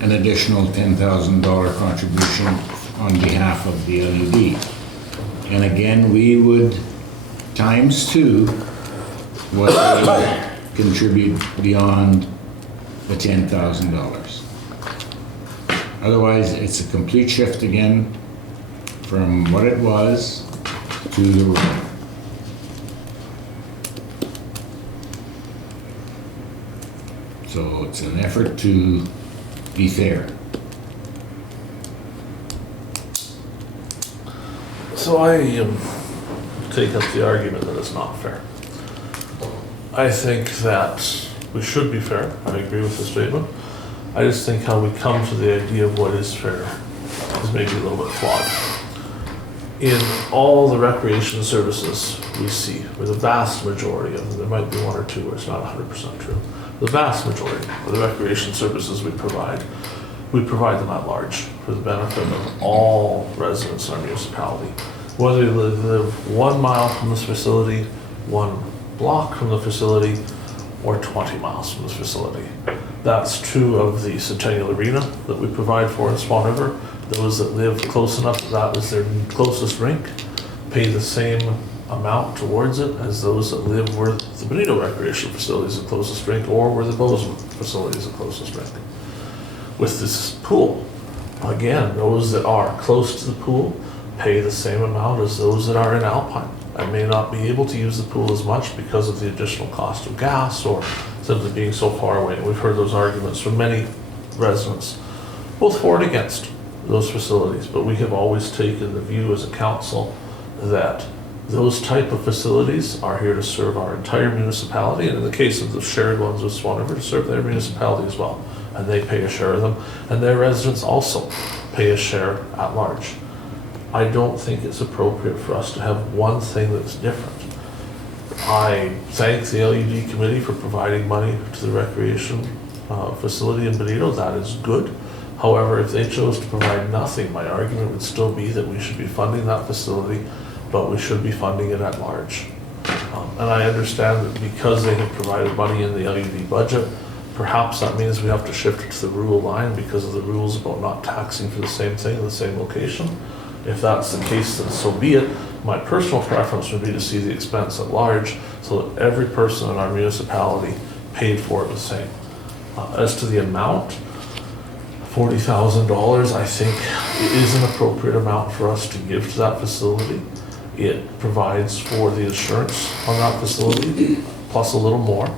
an additional $10,000 contribution on behalf of the LUD. And again, we would times 2 what they contribute beyond the $10,000. Otherwise, it's a complete shift again from what it was to the rural. So it's an effort to be fair. So I take up the argument that it's not fair. I think that we should be fair. I agree with the statement. I just think how we come to the idea of what is fair is maybe a little bit flawed. In all the recreation services we see, where the vast majority of them, there might be 1 or 2 where it's not 100% true, the vast majority of the recreation services we provide them at large for the benefit of all residents in our municipality. Whether they live 1 mile from this facility, 1 block from the facility, or 20 miles from this facility. That's true of the Centennial Arena that we provide for in Swan River. Those that live close enough that is their closest rink pay the same amount towards it as those that live where the Bonito Recreation Facility is the closest rink or where the Bozeman facility is the closest rink. With this pool, again, those that are close to the pool pay the same amount as those that are in Alpine. I may not be able to use the pool as much because of the additional cost of gas or simply being so far away. We've heard those arguments from many residents, both for and against those facilities, but we have always taken the view as a council that those type of facilities are here to serve our entire municipality, and in the case of the shared ones with Swan River, to serve their municipality as well, and they pay a share of them, and their residents also pay a share at large. I don't think it's appropriate for us to have one thing that's different. I thank the LUD committee for providing money to the recreation facility in Bonito. That is good. However, if they chose to provide nothing, my argument would still be that we should be funding that facility, but we should be funding it at large. And I understand that because they have provided money in the LUD budget, perhaps that means we have to shift it to the rural line because of the rules about not taxing for the same thing in the same location. If that's the case, then so be it. My personal preference would be to see the expense at large so that every person in our municipality paid for it the same. As to the amount, $40,000 I think is an appropriate amount for us to give to that facility. It provides for the insurance on that facility, plus a little more.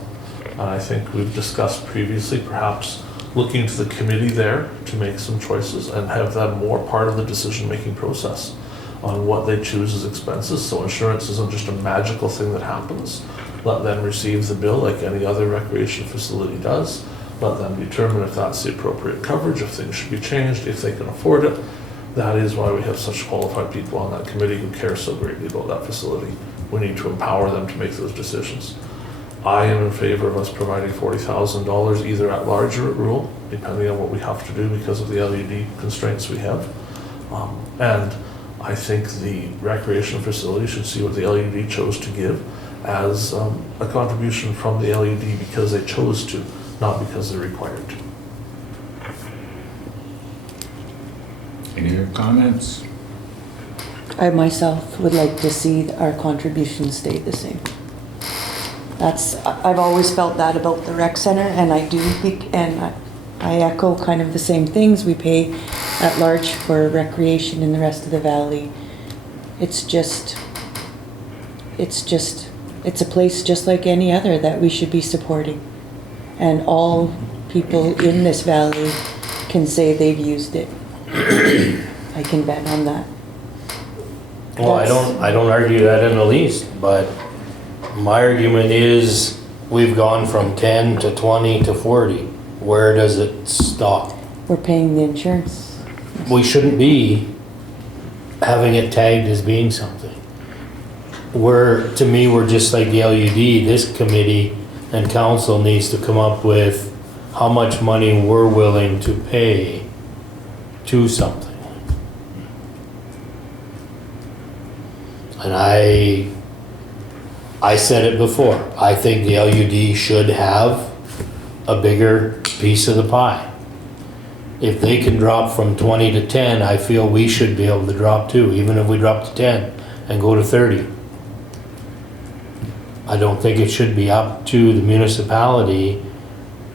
And I think we've discussed previously perhaps looking to the committee there to make some choices and have them more part of the decision-making process on what they choose as expenses. So insurance isn't just a magical thing that happens. let them receive the bill like any other recreation facility does. Let them determine if that's the appropriate coverage, if things should be changed, if they can afford it. That is why we have such qualified people on that committee who care so greatly about that facility. We need to empower them to make those decisions. I am in favor of us providing $40,000 either at large or at rural, depending on what we have to do because of the LED constraints we have. And I think the recreation facility should see what the LED chose to give as a contribution from the LED because they chose to, not because they're required to. Any other comments? I myself would like to see our contributions stay the same. I've always felt that about the rec center, and I do think, and I echo kind of the same things. We pay at large for recreation in the rest of the valley. It's a place just like any other that we should be supporting. And all people in this valley can say they've used it. I can bet on that. Well, I don't argue that in the least, but my argument is we've gone from 10 to 20 to 40. Where does it stop? We're paying the insurance. We shouldn't be having it tagged as being something. To me, we're just like the LUD. This committee and council needs to come up with how much money we're willing to pay to something. And I said it before, I think the LUD should have a bigger piece of the pie. If they can drop from 20 to 10, I feel we should be able to drop too, even if we drop to 10 and go to 30. I don't think it should be up to the municipality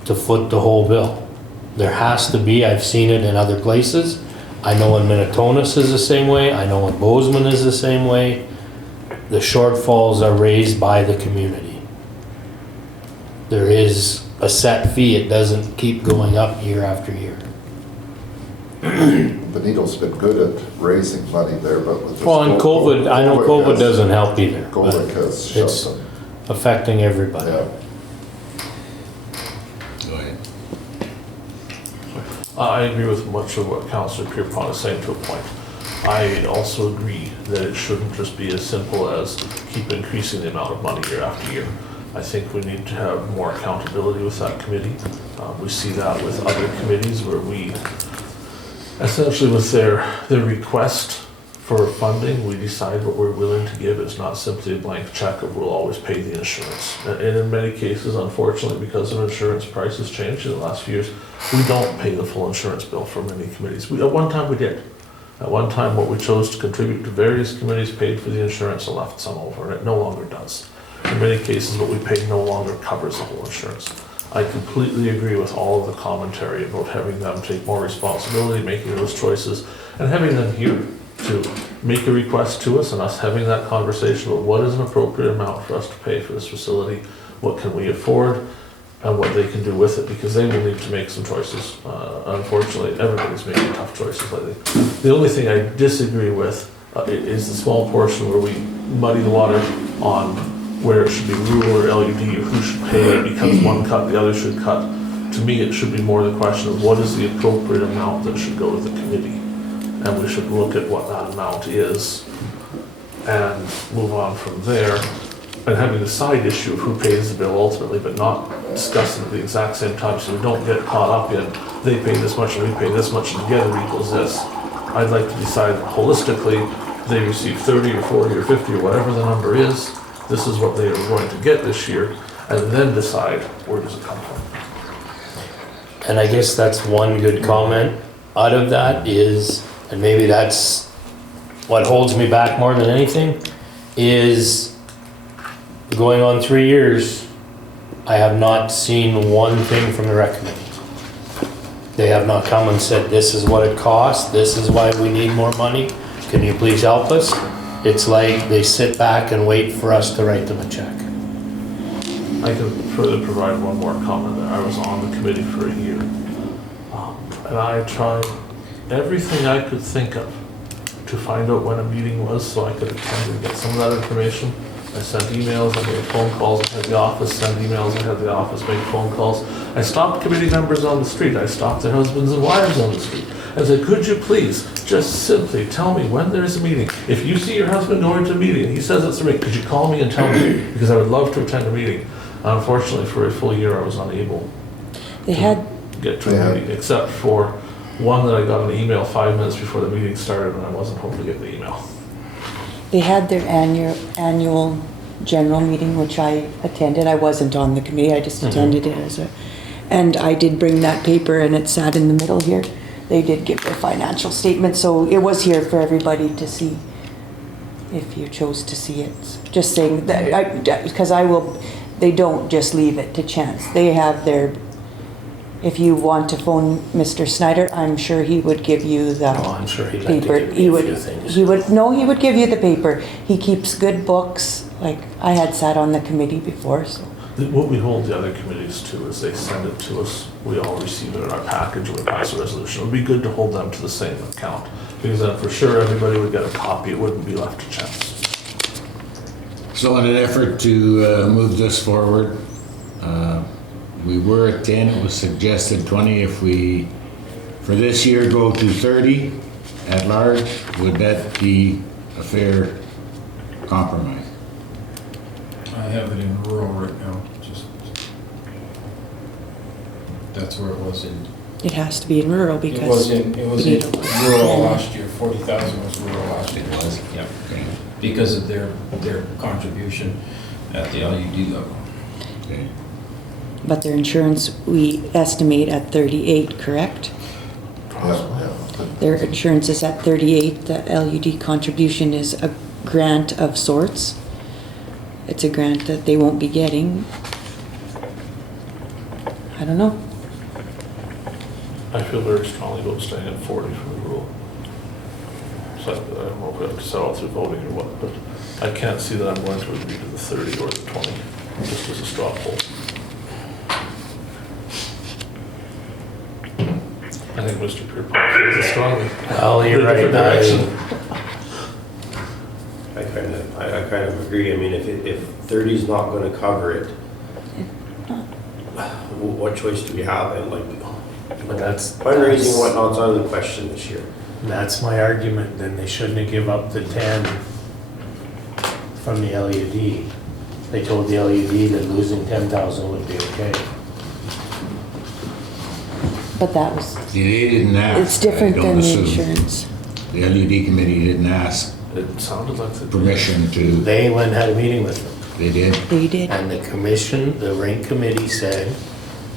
to foot the whole bill. There has to be, I've seen it in other places. I know in Minnetonka is the same way, I know in Bozeman is the same way. The shortfalls are raised by the community. There is a set fee, it doesn't keep going up year after year. Benito's been good at raising money there, but with this. Well, and COVID, I know COVID doesn't help either. COVID has shut It's them. affecting everybody. Yeah. Go ahead. I agree with much of what Councillor Pierrepont is saying to a point. I also agree that it shouldn't just be as simple as keep increasing the amount of money year after year. I think we need to have more accountability with that committee. We see that with other committees where we, essentially with their request for funding, we decide what we're willing to give. It's not simply a blank check of we'll always pay the insurance. And in many cases, unfortunately, because of insurance prices changed in the last few years, we don't pay the full insurance bill for many committees. At one time we did. At one time, what we chose to contribute to various committees paid for the insurance and left some over, and it no longer does. In many cases, what we pay no longer covers the whole insurance. I completely agree with all of the commentary about having them take more responsibility, making those choices, and having them here to make a request to us and us having that conversation about what is an appropriate amount for us to pay for this facility, what can we afford, and what they can do with it, because they will need to make some choices. Unfortunately, everybody's making tough choices lately. The only thing I disagree with is the small portion where we muddy the water on where it should be rural or LUD or who should pay because one cut, the other should cut. To me, it should be more the question of what is the appropriate amount that should go to the committee. And we should look at what that amount is and move on from there. And having the side issue of who pays the bill ultimately, but not discussing at the exact same time, so we don't get caught up in they pay this much and we pay this much and together equals this. I'd like to decide holistically, they receive 30 or 40 or 50 or whatever the number is, this is what they are going to get this year, and then decide where does it come from. And I guess that's one good comment out of that is, and maybe that's what holds me back more than anything, is going on 3 years, I have not seen one thing from the rec committee. They have not come and said, this is what it costs, this is why we need more money, can you please help us? It's like they sit back and wait for us to write them a check. I can further provide one more comment. I was on the committee for a year. And I tried everything I could think of to find out when a meeting was so I could attend and get some of that information. I sent emails, I made phone calls, I had the office send emails, I had the office make phone calls. I stopped committee members on the street, I stopped their husbands and wives on the street. I said, could you please just simply tell me when there's a meeting? If you see your husband going to a meeting, and he says it's a meeting, could you call me and tell me? Because I would love to attend a meeting. Unfortunately, for a full year, I was unable They had, get to a meeting, except for one that I got an email 5 minutes before the meeting started, and I wasn't home to get the email. they had their annual general meeting, which I attended. I wasn't on the committee, I just attended it as a, and I did bring that paper and it sat in the middle here. They did give their financial statement, so it was here for everybody to see if you chose to see it. Just saying that, because they don't just leave it to chance. They have their, if you want to phone Mr. Snyder, I'm sure he would give you the Oh, I'm sure he'd like to paper. give me a few things. He would give you the paper. He keeps good books. Like, I had sat on the committee before, so. What we hold the other committees to is they send it to us, we all receive it in our package, and we pass a resolution. It would be good to hold them to the same account, because then for sure everybody would get a copy, it wouldn't be left to chance. So in an effort to move this forward, we were at 10, it was suggested 20. If we, for this year, go to 30 at large, would that be a fair compromise? I have it in rural right now, just, that's where it was in. It has to be in rural because. It was in rural last year, 40,000 was rural last year. It was? Yep, Okay. because of their contribution at the LUD level. Okay. But their insurance, we estimate at 38, correct? Yeah. Their insurance is at 38. The LUD contribution is a grant of sorts. It's a grant that they won't be getting. I don't know. I feel very strongly about staying at 40 for the rule. So I don't know if we have to settle through voting or what, but I can't see that I'm going to agree to the 30 or the 20, just as a straw poll. I think Mr. Pierrepont feels it strongly. Well, you're In a right. different direction. I kind of agree. I mean, if 30 is not going to cover it, what choice do we have? And like, But fundraising and whatnot's out of the question this year. that's my argument. Then they shouldn't have give up the 10 from the LUD. They told the LUD that losing 10,000 would be okay. But that was, See, they didn't ask. it's different I than don't the assume. insurance. The LUD committee didn't ask It sounded like the permission to, They went and had a meeting with them. they did. They did. And the commission, the rink committee said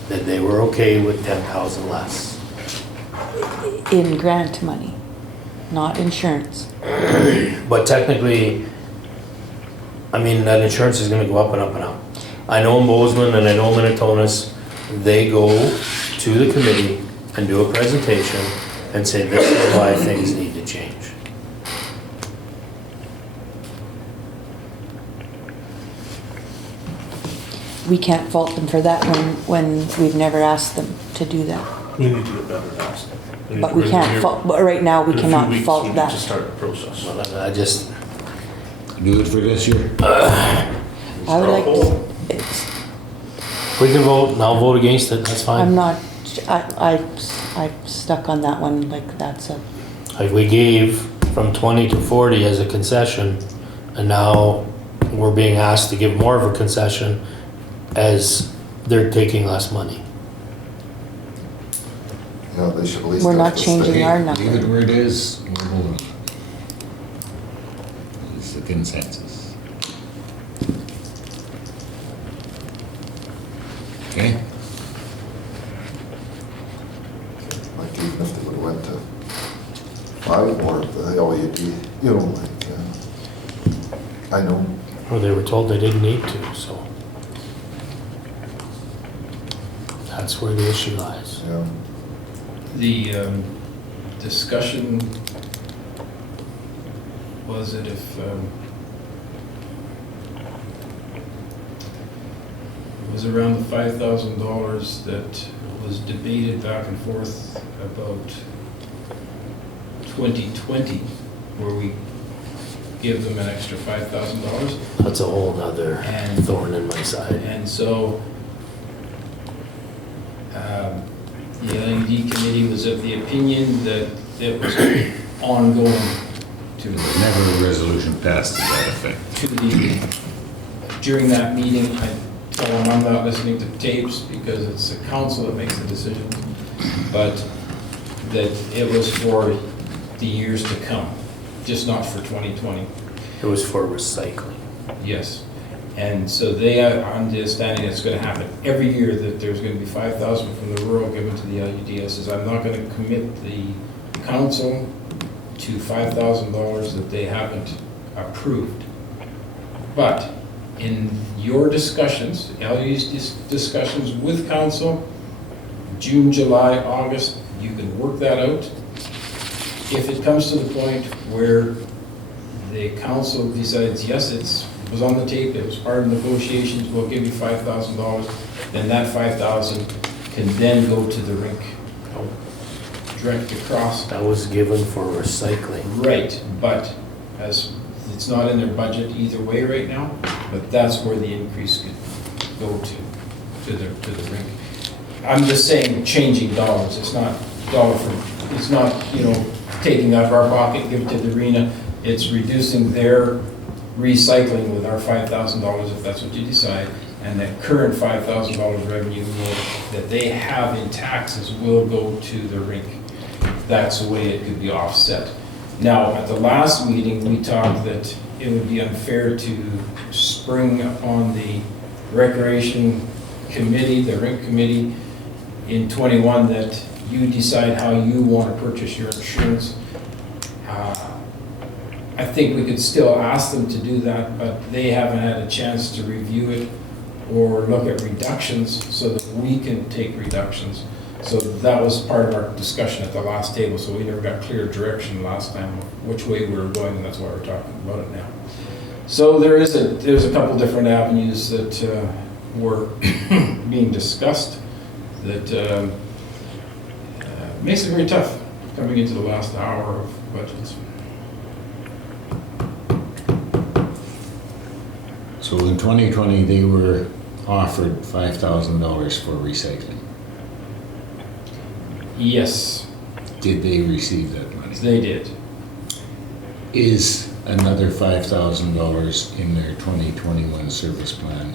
that they were okay with 10,000 less. In grant money, not insurance. But technically, I mean, that insurance is gonna go up and up and up. I know in Bozeman and I know in Minnetonka, they go to the committee and do a presentation and say, this is why things need to change. We can't fault them for that when we've never asked them to do that. We need to get better at that. We need But to we bring can't them fault, but right now we here. In a few cannot weeks, we fault need to that. start the process. Well, I just, Do it for this year? I would like, it's, we can vote and I'll vote against it, that's I'm fine. not, I'm stuck on that one, like that's a, Like we gave from 20 to 40 as a concession and now we're being asked to give more of a concession as they're taking less money. Yeah, they should at least. We're have not to changing stay. our Leave it number. where it is, we're moving. It's the consensus. Okay? Like even if they would've went to 5 more, the LUD, you know, like, I know, Or they were told they didn't need to, so. That's where the issue lies. yeah. The discussion was that if it was around the $5,000 that was debated back and forth about 2020, where we give them an extra $5,000. That's a whole nother And- thorn in my side. And so, the LED committee was of the opinion that it was ongoing to Never a resolution passed to that effect. to the, during that meeting, I told them I'm not listening to tapes because it's the council that makes the decisions, but that it was for the years to come, just not for 2020. It was for recycling. Yes. And so they are understanding it's gonna happen every year, that there's gonna be 5,000 from the rural given to the LUD. I says, I'm not gonna commit the council to $5,000 that they haven't approved. But in your discussions, LUD's discussions with council, June, July, August, you can work that out. If it comes to the point where the council decides, yes, it was on the tape, it was part of negotiations, we'll give you $5,000, then that 5,000 can then go to the rink, direct across. That was given for recycling. Right, but as, it's not in their budget either way right now, but that's where the increase could go to the rink. I'm just saying, changing dollars, it's not dollar for, it's not, taking out of our pocket, give it to the arena, it's reducing their recycling with our $5,000 if that's what you decide, and that current $5,000 revenue that they have in taxes will go to the rink. That's the way it could be offset. Now, at the last meeting, we talked that it would be unfair to spring upon the recreation committee, the rink committee in 21, that you decide how you want to purchase your insurance. I think we could still ask them to do that, but they haven't had a chance to review it or look at reductions so that we can take reductions. So that was part of our discussion at the last table, so we never got clear direction last time of which way we were going, and that's why we're talking about it now. So there's a couple different avenues that were being discussed that makes it very tough coming into the last hour of budgets. So in 2020, they were offered $5,000 for recycling. Yes, Did they receive that money? they did. Is another $5,000 in their 2021 service plan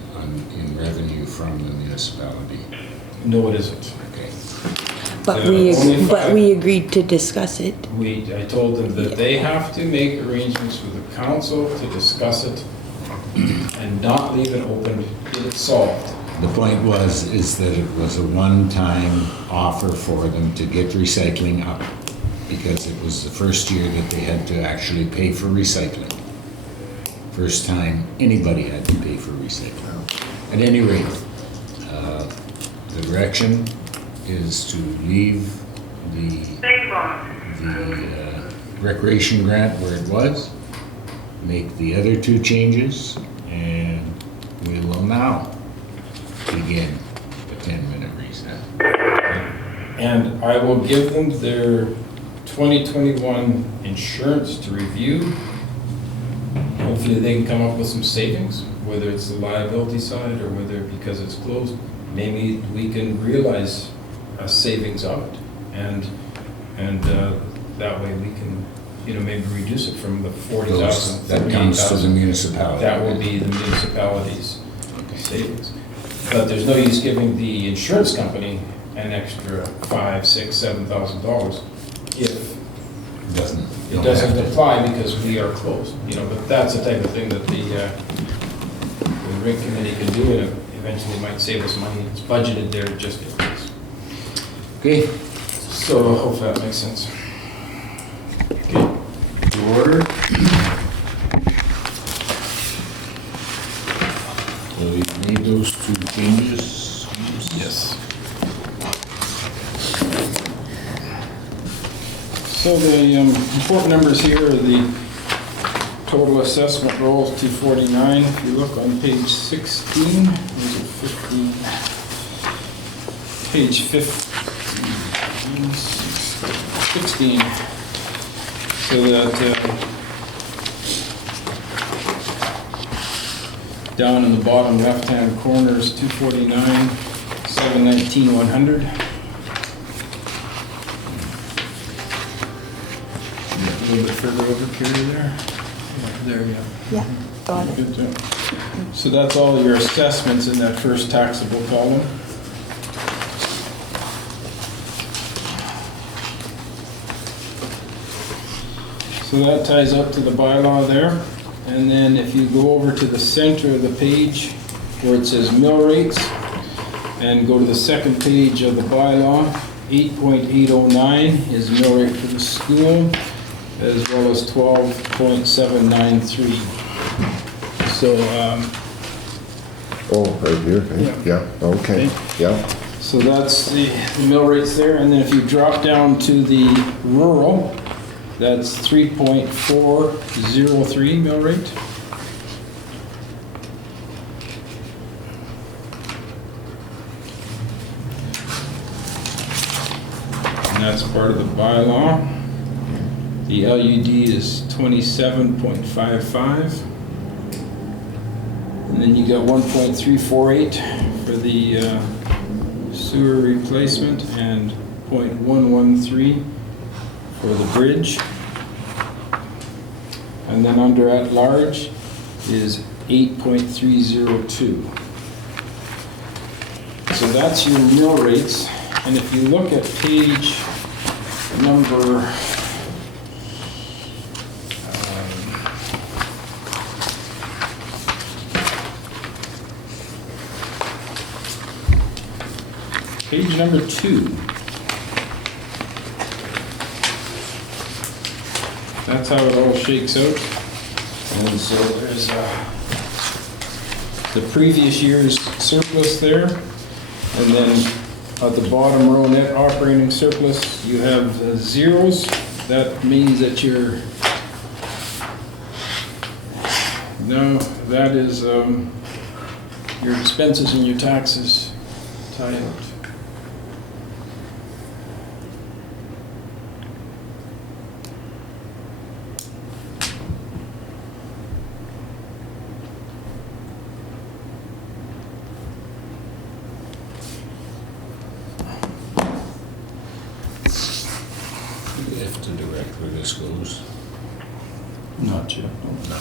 in revenue from the municipality? No, it isn't. Okay. But Only we agreed to discuss it. I told them that they have to make arrangements with the council to discuss it and not leave it open till it's solved. The point is that it was a one-time offer for them to get recycling up because it was the first year that they had to actually pay for recycling. First time anybody had to pay for recycling. At any rate, the direction is to leave the recreation grant where it was, make the other two changes, and we will now begin the 10-minute recess. And I will give them their 2021 insurance to review. Hopefully they can come up with some savings, whether it's the liability side or whether because it's closed, maybe we can realize a savings of it. And that way we can, maybe reduce it from the 40,000. That comes to the municipality. That will be the municipality's savings. But there's no use giving the insurance company an extra $5,000, $6,000, $7,000 if it doesn't apply because we are closed. But that's the type of thing that the rink committee can do, and eventually might save us money. It's budgeted there just in case. Okay, so hopefully that makes sense. Okay. To order. So we've made those two changes. Yes. So the important numbers here are the total assessment rolls 249. If you look on page 16, these are 15. Page 15, 16. So that Down in the bottom left-hand corner is 249, 719, 100. A little bit further over, Carrie, there. There, yeah. Yeah, got it. Good job. So that's all your assessments in that first taxable column. So that ties up to the bylaw there. And then if you go over to the center of the page where it says mill rates and go to the second page of the bylaw, 8.809 is mill rate for the school, as well as 12.793. So, Oh, right here, eh? Yeah, okay, yeah. so that's the mill rates there. And then if you drop down to the rural, that's 3.403 mill rate. And that's part of the bylaw. The LUD is 27.55. And then you got 1.348 for the sewer replacement and 0.113 for the bridge. And then under at large is 8.302. So that's your mill rates. And if you look at page number page number 2. That's how it all shakes out. And so there's the previous year's surplus there. And then at the bottom row, net operating surplus, you have zeros. That means that you're, no, that is your expenses and your taxes tied out. If the director disclose. Not yet. No.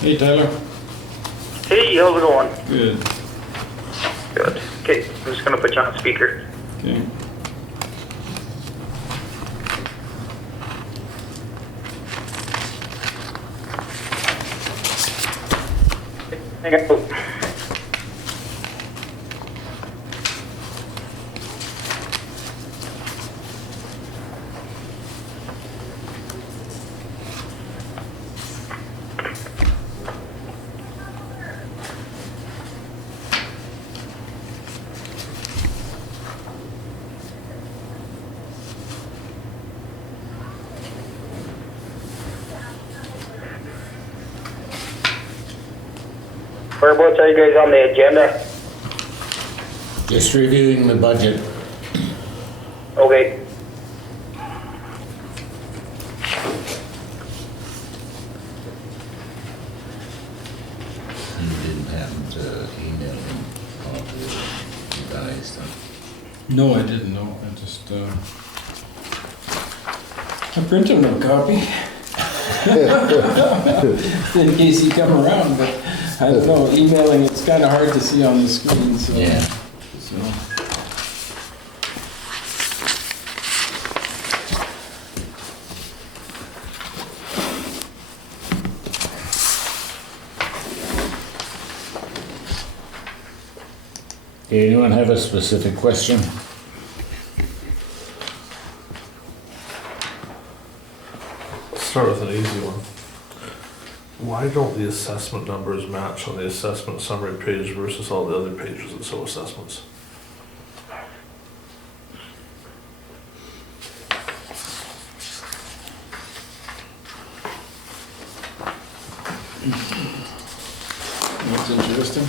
Hey, Tyler. Hey, how's it going? Good. Good. Okay, I'm just gonna put you on speaker. Okay. Hang on. Whereabouts are you guys on the agenda? Just reviewing the budget. Okay. You didn't happen to email him all the revised stuff. No, I didn't know. I just, I printed him a copy. In case he come around, but I don't know, emailing, it's kind of hard to see on the screen, so. Yeah. So. Okay, anyone have a specific question? Let's start with an easy one. Why don't the assessment numbers match on the assessment summary page versus all the other pages that show assessments? That's interesting.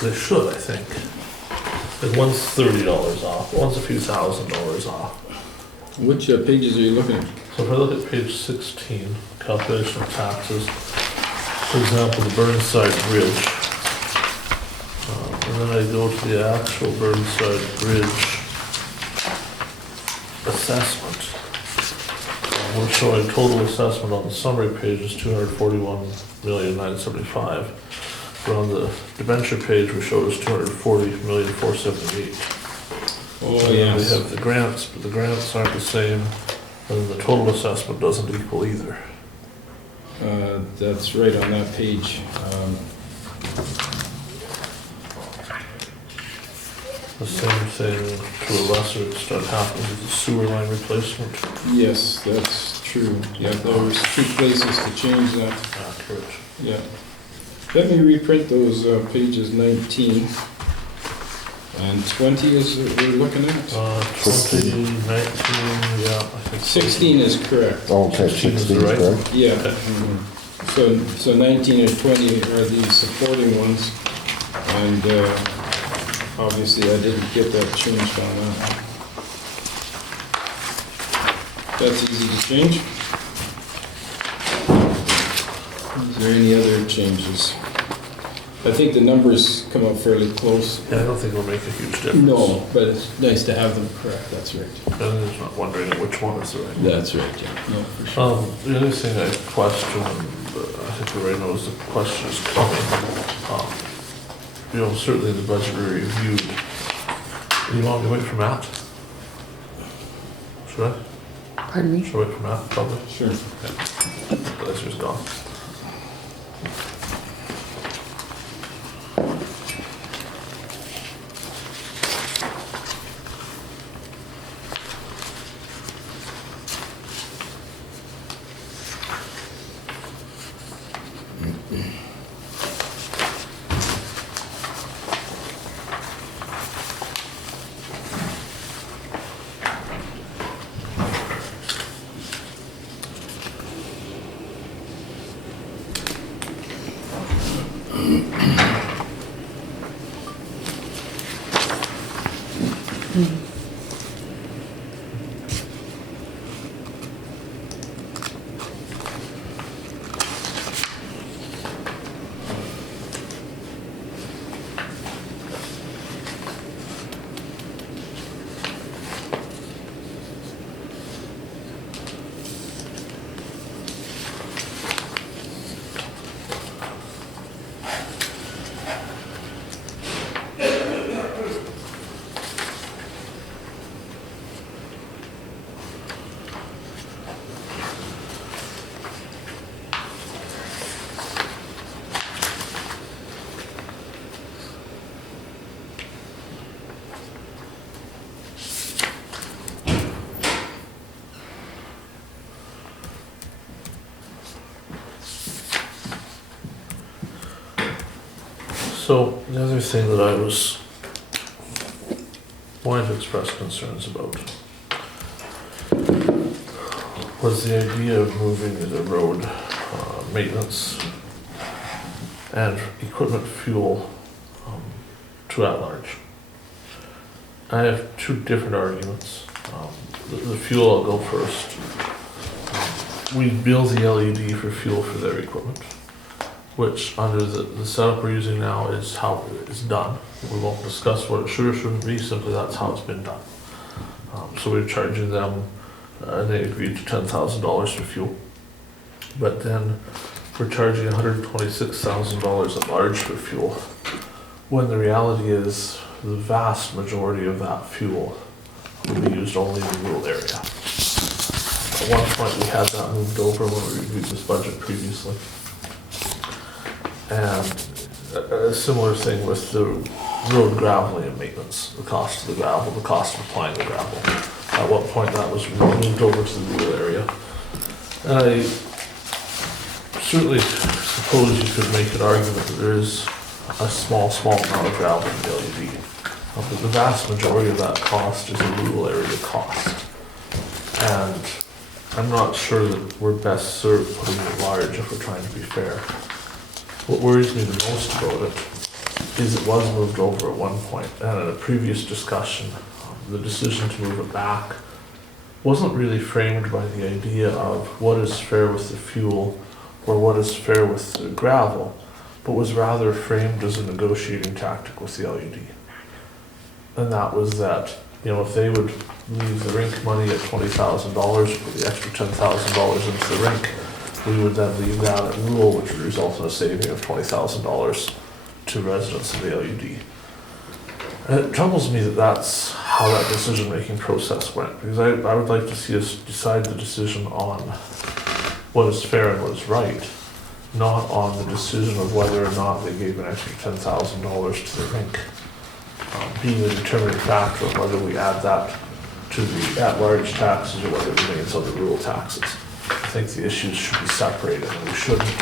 They should, I think. Like one's $30 off, one's a few $1,000s off. Which pages are you looking at? So if I look at page 16, calculation of taxes, for example, the Burnside Bridge. And then I go to the actual Burnside Bridge assessment. We're showing total assessment on the summary page is $241,975,000. But on the debenture page, we showed us $240,478,000. Oh, We yes. have the grants, but the grants aren't the same, and the total assessment doesn't equal either. That's right on that page. The same thing to a lesser extent happens with the sewer line replacement. Yes, that's true. Yeah, there was 2 places to change that. Accurate. Yeah. Let me reprint those pages 19 and 20 is what we're looking at. 20, 19, yeah, I think. 16 is correct. Okay, 16 is 16 is right. correct. Yeah. So 19 and 20 are the supporting ones, and obviously I didn't get that changed on that. That's easy to change. Is there any other changes? I think the numbers come up fairly close. Yeah, I don't think it'll make a huge difference. No, but it's nice to have them correct, that's right. I'm just not wondering which one is the right one. That's right, yeah. No, for sure. The other thing I question, I think everybody knows the question is coming. Certainly the budget we reviewed. You want me to wait for Matt? Should I? Pardon me? Should I wait for Matt, probably? Sure. That's just gone. So the other thing that I was wanting to express concerns about was the idea of moving the road maintenance and equipment fuel to at-large. I have 2 different arguments. The fuel, I'll go first. We bill the LED for fuel for their equipment, which under the setup we're using now is how it's done. We won't discuss what it should or shouldn't be, simply that's how it's been done. So we're charging them, and they agreed to $10,000 for fuel. But then we're charging $126,000 at large for fuel, when the reality is the vast majority of that fuel will be used only in the rural area. At one point we had that moved over when we reviewed this budget previously. And a similar thing with the road graveling and maintenance, the cost of the gravel, the cost of applying the gravel. At what point that was moved over to the rural area. And I certainly suppose you could make an argument that there is a small amount of gravel in the LUD. But the vast majority of that cost is a rural area cost. And I'm not sure that we're best served putting it large if we're trying to be fair. What worries me the most about it is it was moved over at one point, and in a previous discussion, the decision to move it back wasn't really framed by the idea of what is fair with the fuel or what is fair with the gravel, but was rather framed as a negotiating tactic with the LUD. And that was that, you know, if they would leave the rink money at $20,000, put the extra $10,000 into the rink, we would then leave that at rural, which would result in a saving of $20,000 to residents of the LUD. And it troubles me that that's how that decision-making process went, because I would like to see us decide the decision on what is fair and what is right, not on the decision of whether or not they gave an extra $10,000 to the rink, being the determining factor of whether we add that to the at-large taxes or whether it remains on the rural taxes. I think the issues should be separated, and we shouldn't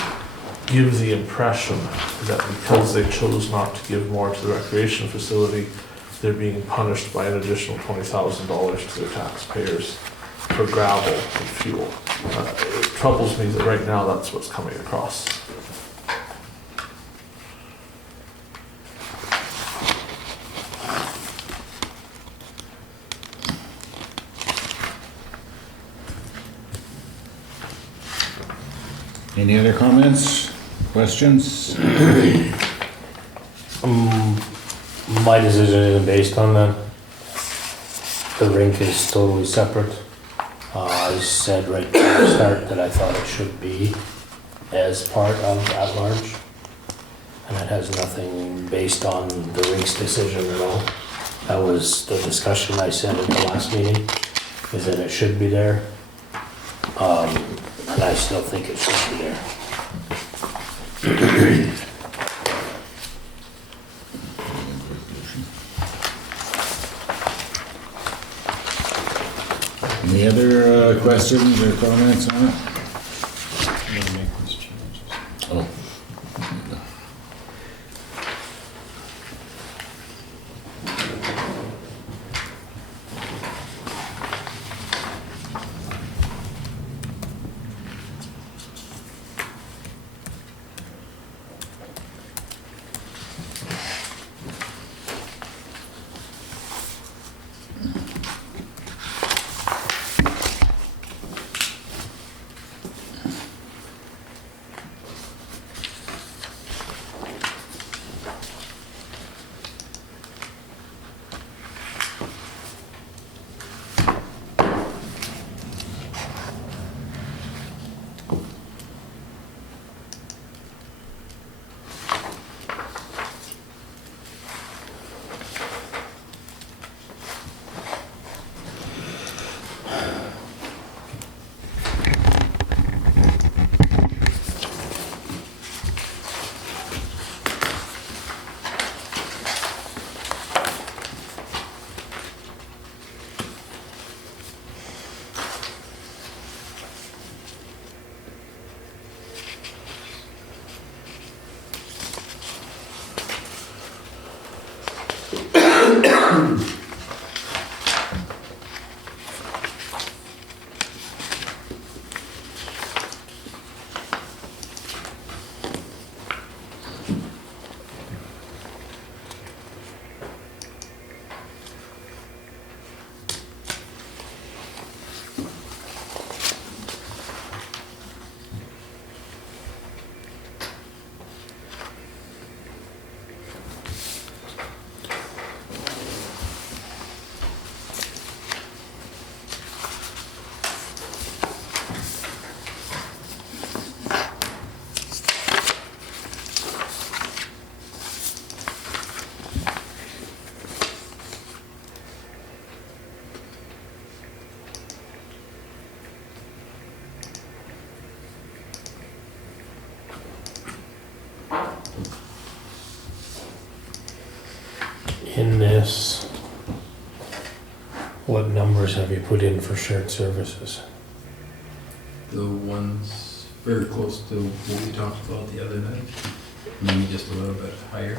give the impression that because they chose not to give more to the recreation facility, they're being punished by an additional $20,000 to their taxpayers for gravel and fuel. It troubles me that right now that's what's coming across. Any other comments, questions? My decision isn't based on that. The rink is totally separate. I said right from the start that I thought it should be as part of at-large. And it has nothing based on the rink's decision at all. That was the discussion I said at the last meeting, is that it should be there. And I still think it should be there. Any other questions or comments on it? Oh. this, what numbers have you put in for shared services? The ones very close to what we talked about the other night, maybe just a little bit higher.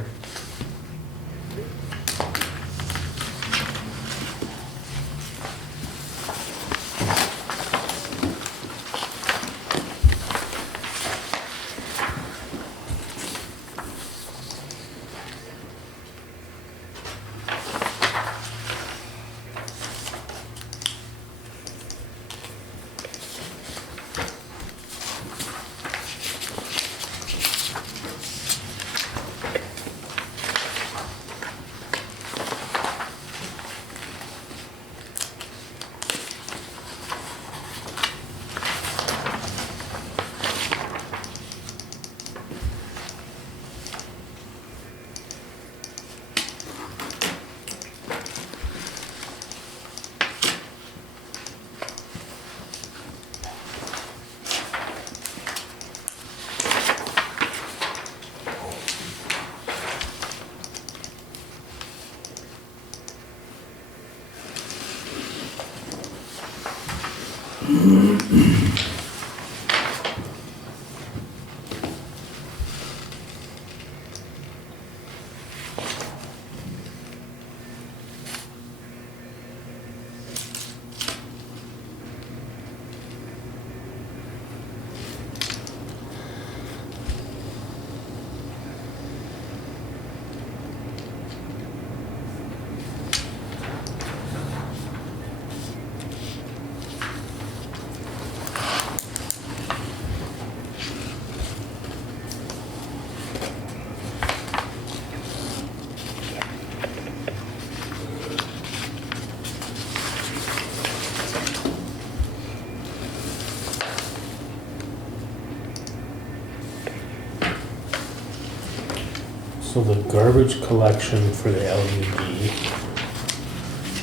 So the garbage collection for the LUD,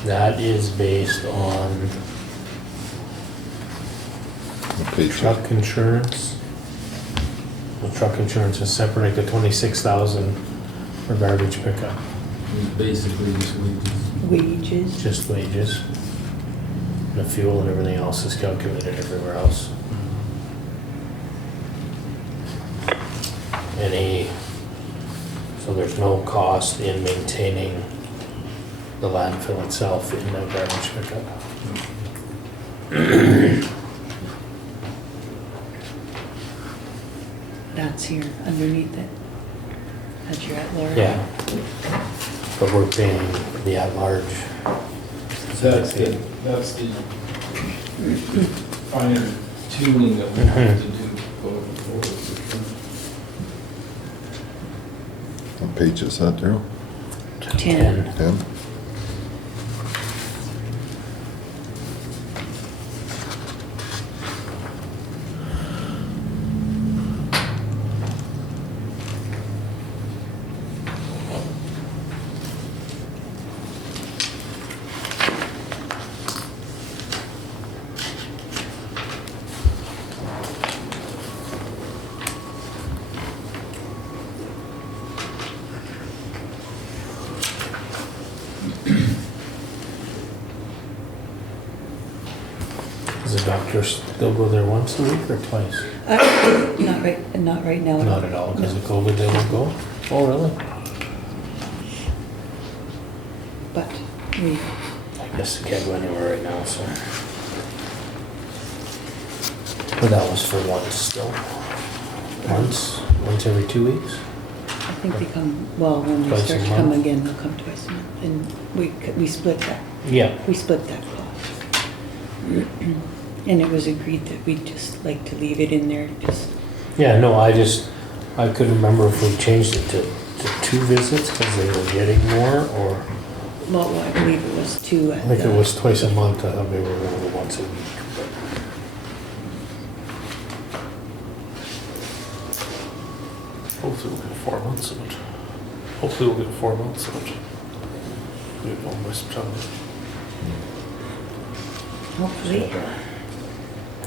that is based on Okay, truck insurance. The truck insurance is separate, the 26,000 for garbage pickup, Basically, just wages. Wages. just wages. The fuel and everything else is calculated everywhere else. So there's no cost in maintaining the landfill itself in the garbage pickup. That's here underneath it. That you're at, Laura. Yeah. But we're paying the at-large. That's the finer tuning that we have to do going forward. what page is that, Darryl? 10. 10? Does the doctor still go there once a week or twice? Not right now. Not at all, because of COVID they won't go? Oh, really? But we, I guess they can't go anywhere right now, so. But that was for once still. Once every 2 weeks? I think they come, well, when they Twice start a to come month? again, they'll come twice a month. And we split that. Yeah. We split that cost. And it was agreed that we'd just like to leave it in there, just, Yeah, no, I couldn't remember if we changed it to 2 visits because they were getting more, or well, I believe it was 2 I at think it the, was twice a month. I thought they were going to go once a week. Hopefully we'll get 4 months of it. Hopefully we'll get 4 months of it. We have one by September. hopefully.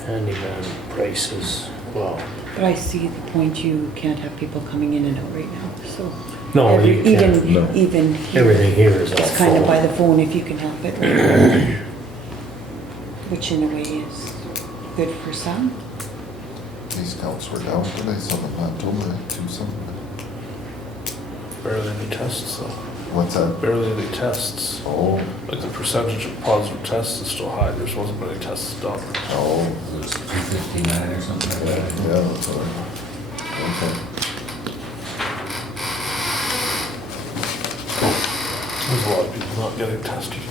Handyman prices, well, But I see the point, you can't have people coming in and out right now, so No, you can't. Even Everything here is just all kind of by phone. the phone if you can help it. Which in a way is good for some. These counts were down today, some of Manitoba, two some. Barely any tests, though. What's that? Barely any tests. Oh, Like the percentage of positive tests is still high. There wasn't many tests done. oh, It was 259 or something like that. yeah, that's all right. Okay. There's a lot of people not getting tested.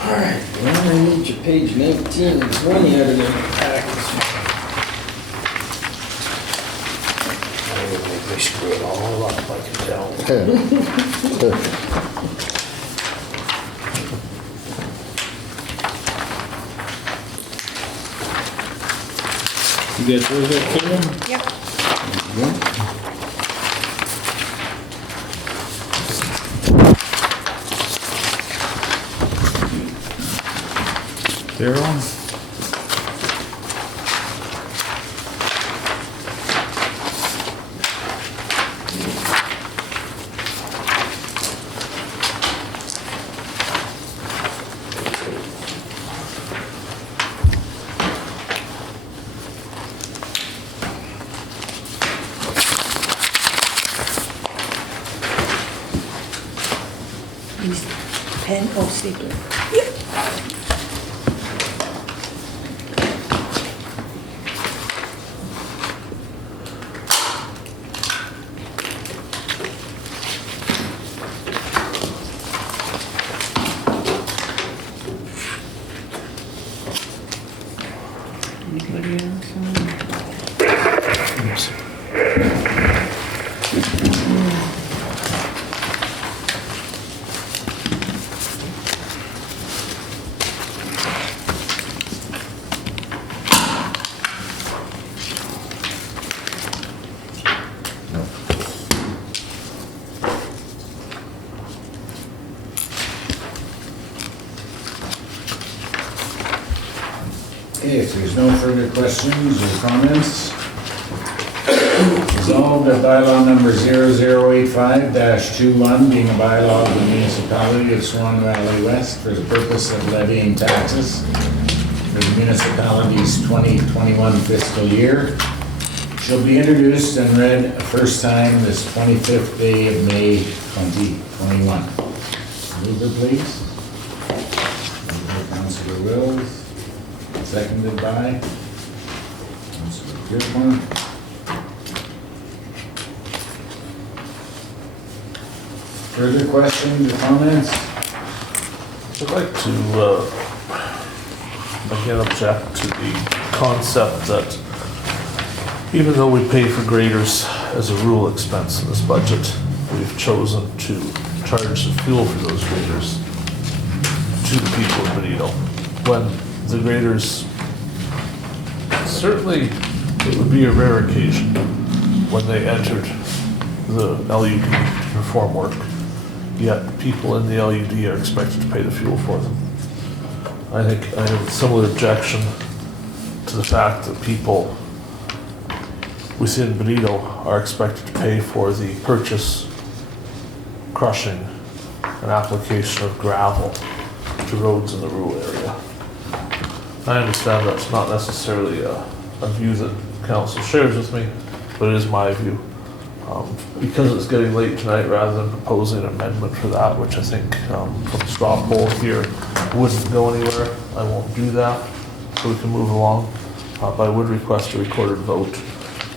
Alright, well, I need your page 19 and 20 out of the package. I would make me screw it all up, I can tell. You get those there, Kim? Yep. Darryl? Use pen or stapler. Anybody else on? No. Okay, if there's no further questions or comments, resolved that bylaw number 0085-21 being a bylaw of the Municipality of Swan Valley West for the purpose of levying taxes for the municipality's 2021 fiscal year shall be introduced and read a first time this 25th day of May 2021. Mover, please. Moved by Councillor Wills. Seconded by Councillor Pierrepont. Further questions or comments? I'd like to, again, object to the concept that even though we pay for graders as a rule expense in this budget, we've chosen to charge the fuel for those graders to the people of Benito. When the graders, certainly it would be a rare occasion when they entered the LUD to perform work, yet people in the LUD are expected to pay the fuel for them. I think I have a similar objection to the fact that people within Benito are expected to pay for the purchase, crushing, and application of gravel to roads in the rural area. I understand that's not necessarily a view that council shares with me, but it is my view. Because it's getting late tonight, rather than proposing an amendment for that, which I think from straw poll here wouldn't go anywhere, I won't do that, so we can move along. But I would request a recorded vote,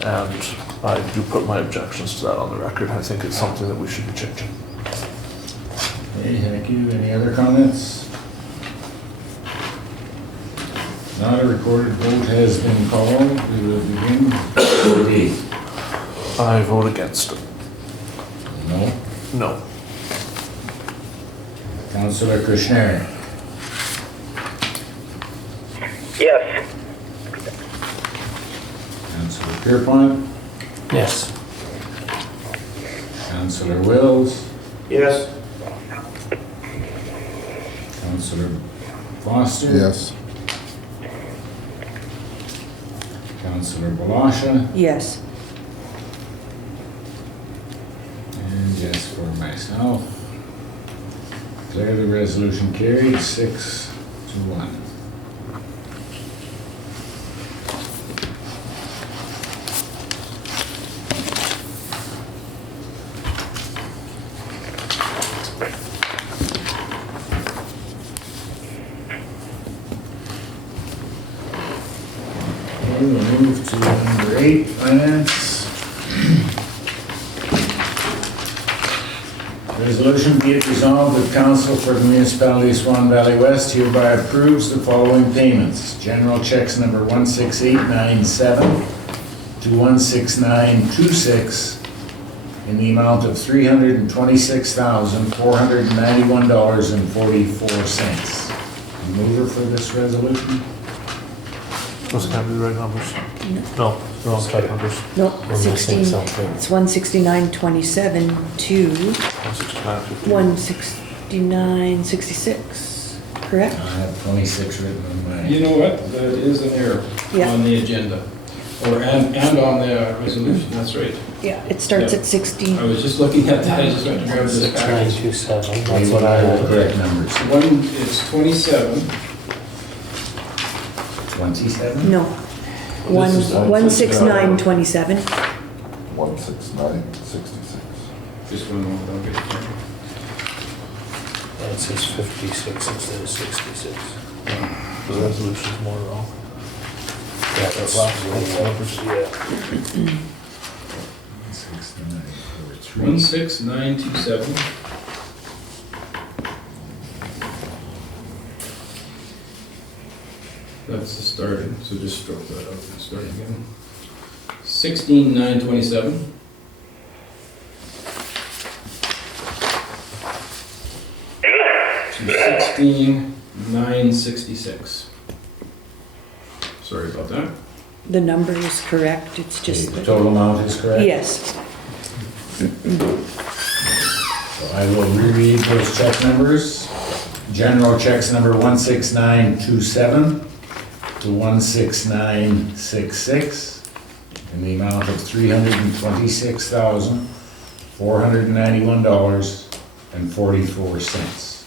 and I do put my objections to that on the record. I think it's something that we should be changing. Okay, thank you. Any other comments? Not a recorded vote has been called. We will begin. Gade. I vote against it. No. No. Councillor Kushniryk. Yes. Councillor Pierrepont, Yes. Councillor Wills, Yes. Councillor Foster. Yes. Councillor Blosha, Yes. and yes for myself. Declare the resolution carried 6-1. Okay, we'll move to number 8, finance. Resolution be it resolved that Council for the Municipality of Swan Valley West hereby approves the following payments. General checks number 16897 to 16926 in the amount of $326,491.44. Mover for this resolution? Those can't be the right numbers. No, they're all type numbers. No, We're missing 16, something. it's 169.27 to 169.50. 169.66, correct? I have 26 written on my. You know what, that is an error Yeah. on the agenda, and on the resolution, that's right. Yeah, it starts Yeah. at 60. I was just looking at that, I just went to grab this package. 6927, that's what I The had. correct numbers. One, it's 27, 27? No. This is 169.27. 16966. just one more, I'll get it. And it says 56 instead of 66. The resolution's more wrong. Yeah, that's last one one. numbers, yeah. 16943. 16927. That's the starting, so just stroke that out and start again. 16927. To 16966. Sorry about that. The number is correct, it's just. The total amount is correct? Yes. So I will reread those check numbers. General checks number 16927 to 16966 in the amount of $326,491.44.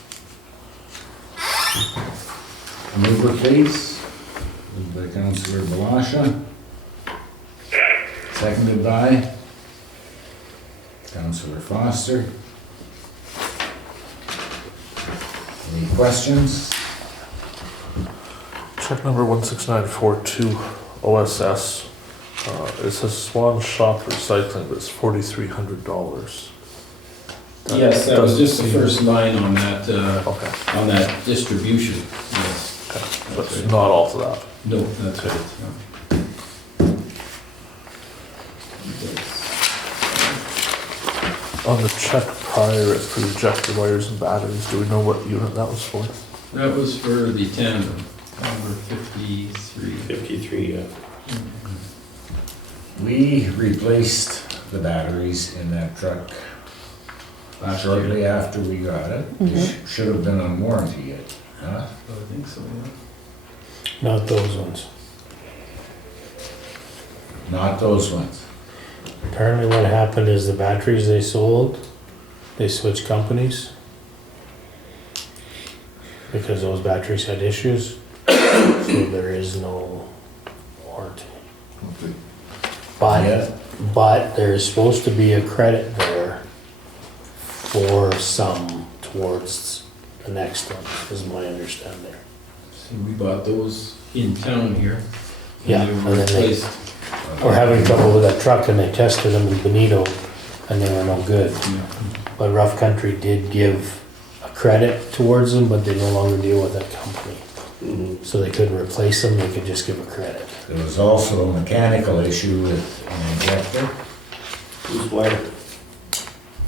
Mover, please. Moved by Councillor Blosha. Seconded by Councillor Foster. Any questions? Check number 16942 OSS. It says Swan Shop Recycling, but it's $4,300. Yes, that was just the first line on that, Okay, on that distribution. Yes. okay, but it's not all to that. No, that's right. On the check prior, it's for ejector wires and batteries. Do we know what unit that was for? That was for the tandem, number 53. 53, yeah. We replaced the batteries in that truck shortly after we got it. It should have been on warranty yet, huh? I think so, yeah. Not those ones. Not those ones. Apparently what happened is the batteries they sold, they switched companies. Because those batteries had issues, so there is no warranty. Okay. Yeah. But there is supposed to be a credit there for some towards the next one, is my understanding. So we bought those in town here. Yeah, And they and were then they- replaced. We're having trouble with that truck and they tested them in Benito and they were no good. Yeah. But Rough Country did give a credit towards them, but they no longer deal with that company. So they couldn't replace them, they could just give a credit. There was also a mechanical issue with an injector, Who's wire?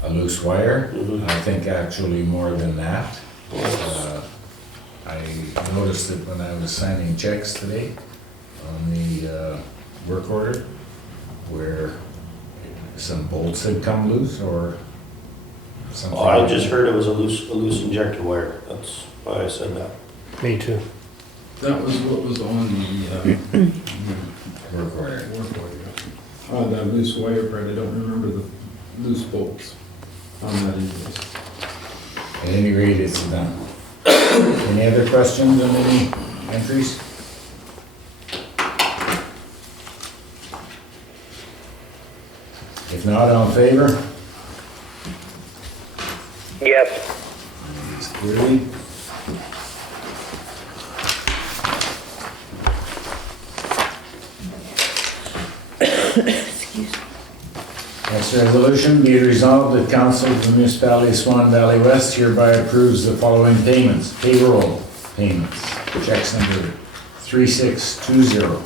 a loose wire. I think actually more than that. I noticed it when I was signing checks today on the work order. where some bolts had come loose or something? Oh, I just heard it was a loose injector wire. That's why I said that. Me too. That was what was on the, Work order. work order. Oh, that loose wire part, I don't remember the loose bolts on that invoice. At any rate, it's done. Any other questions on any entries? If not, all in favor? Yes. It's carried. Excuse me. Next resolution, be it resolved that Council of the Municipality of Swan Valley West hereby approves the following payments. Payroll payments, checks number 3620 to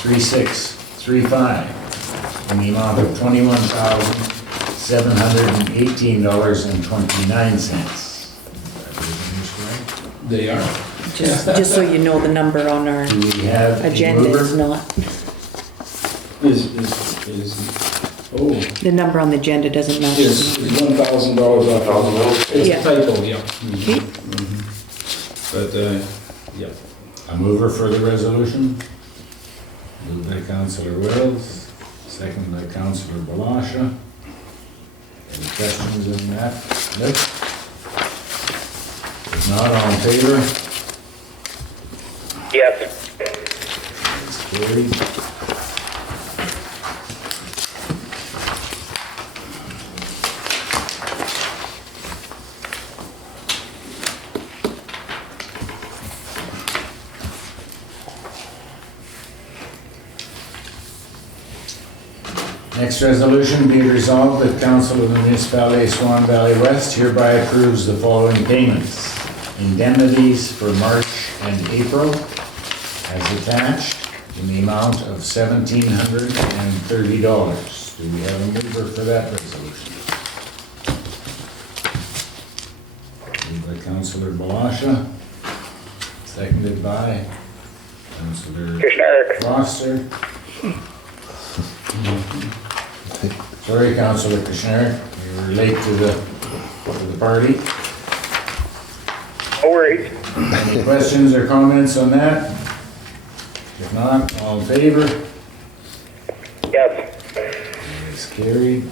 3635 in the amount of $21,718.29. They are. Just so you know, the number on our Do we have a agenda is mover? not, Oh, the number on the agenda doesn't match. is $1,000 off. It's Yeah. a typo, yeah. Okay. But, yeah. A mover for the resolution? Moved by Councillor Wells, second by Councillor Blosha. Any questions on that list? If not, all in favor? Yes. It's carried. Next resolution, be it resolved that Council of the Municipality of Swan Valley West hereby approves the following payments. Indemnities for March and April as attached in the amount of $1,730. Do we have a mover for that resolution? Moved by Councillor Blosha, seconded by Councillor Kushniryk. Foster. Sorry, Councillor Kushniryk, you were late to the party. No worries. Any questions or comments on that? If not, all in favor? Yes. It's carried.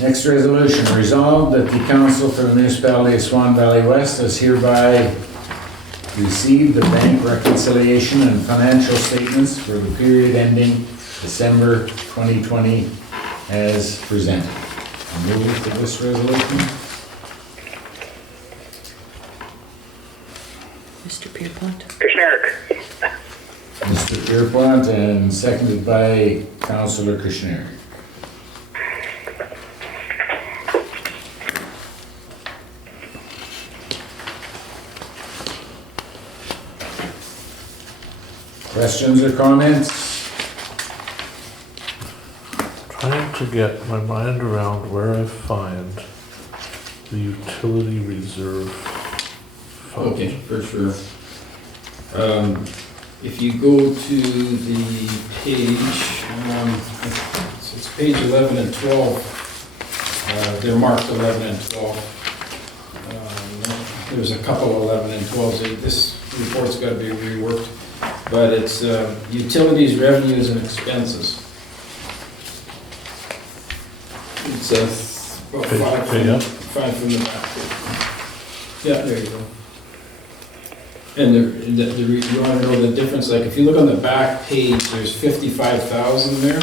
Next resolution, resolved that the Council for the Municipality of Swan Valley West has hereby received the bank reconciliation and financial statements for the period ending December 2020 as presented. I move for this resolution. Mr. Pierrepont. Kushniryk. Mr. Pierrepont and seconded by Councillor Kushniryk. Questions or comments? Trying to get my mind around where I find the utility reserve fund. Okay, for sure. If you go to the page, it's page 11 and 12. They're marked 11 and 12. There's a couple 11 and 12. So this report's got to be reworked. But it's utilities, revenues, and expenses. It's about five from the back. Yeah, there you go. And you want to know the difference, like if you look on the back page, there's 55,000 there,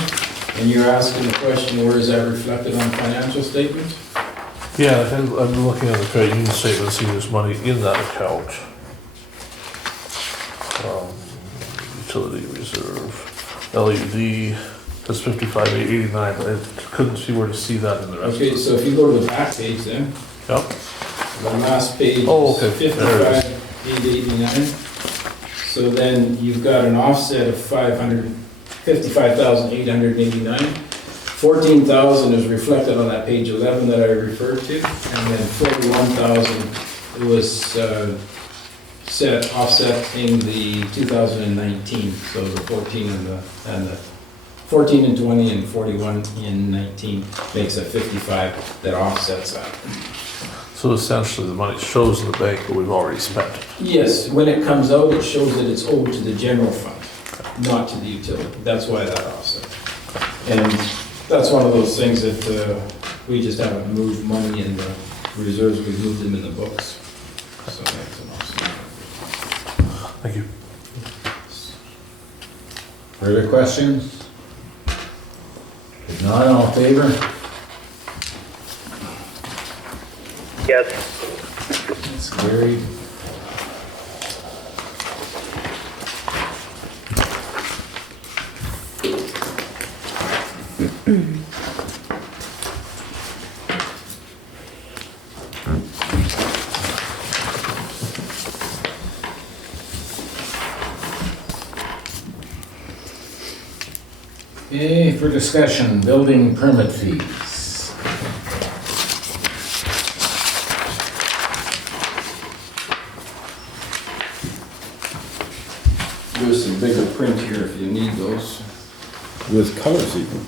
and you're asking the question, where is that reflected on financial statements? Yeah, I'm looking at the credit union statement, seeing there's money in that account. Utility reserve, LUD, that's 55,889, but I couldn't see where to see that in the rest of Okay, it. so if you go to the back page then, Yep, the last page Oh, is okay. There it is. 55,889. So then you've got an offset of 55,889. 14,000 is reflected on that page 11 that I referred to, and then 41,000 was offsetting the 2019, so the 14 and the 14 and 20 and 41 in 19 makes a 55 that offsets that. So essentially, the money shows in the bank, but we've already spent it. Yes, when it comes out, it shows that it's owed to the general fund, not to the utility. That's why that offset. And that's one of those things that we just haven't moved money in the reserves, we've moved them in the books. So that's an offset. Thank you. Further questions? If not, all in favor? Yes. It's carried. Okay, for discussion, building permit fees. There's some bigger print here if you need those. With colors even.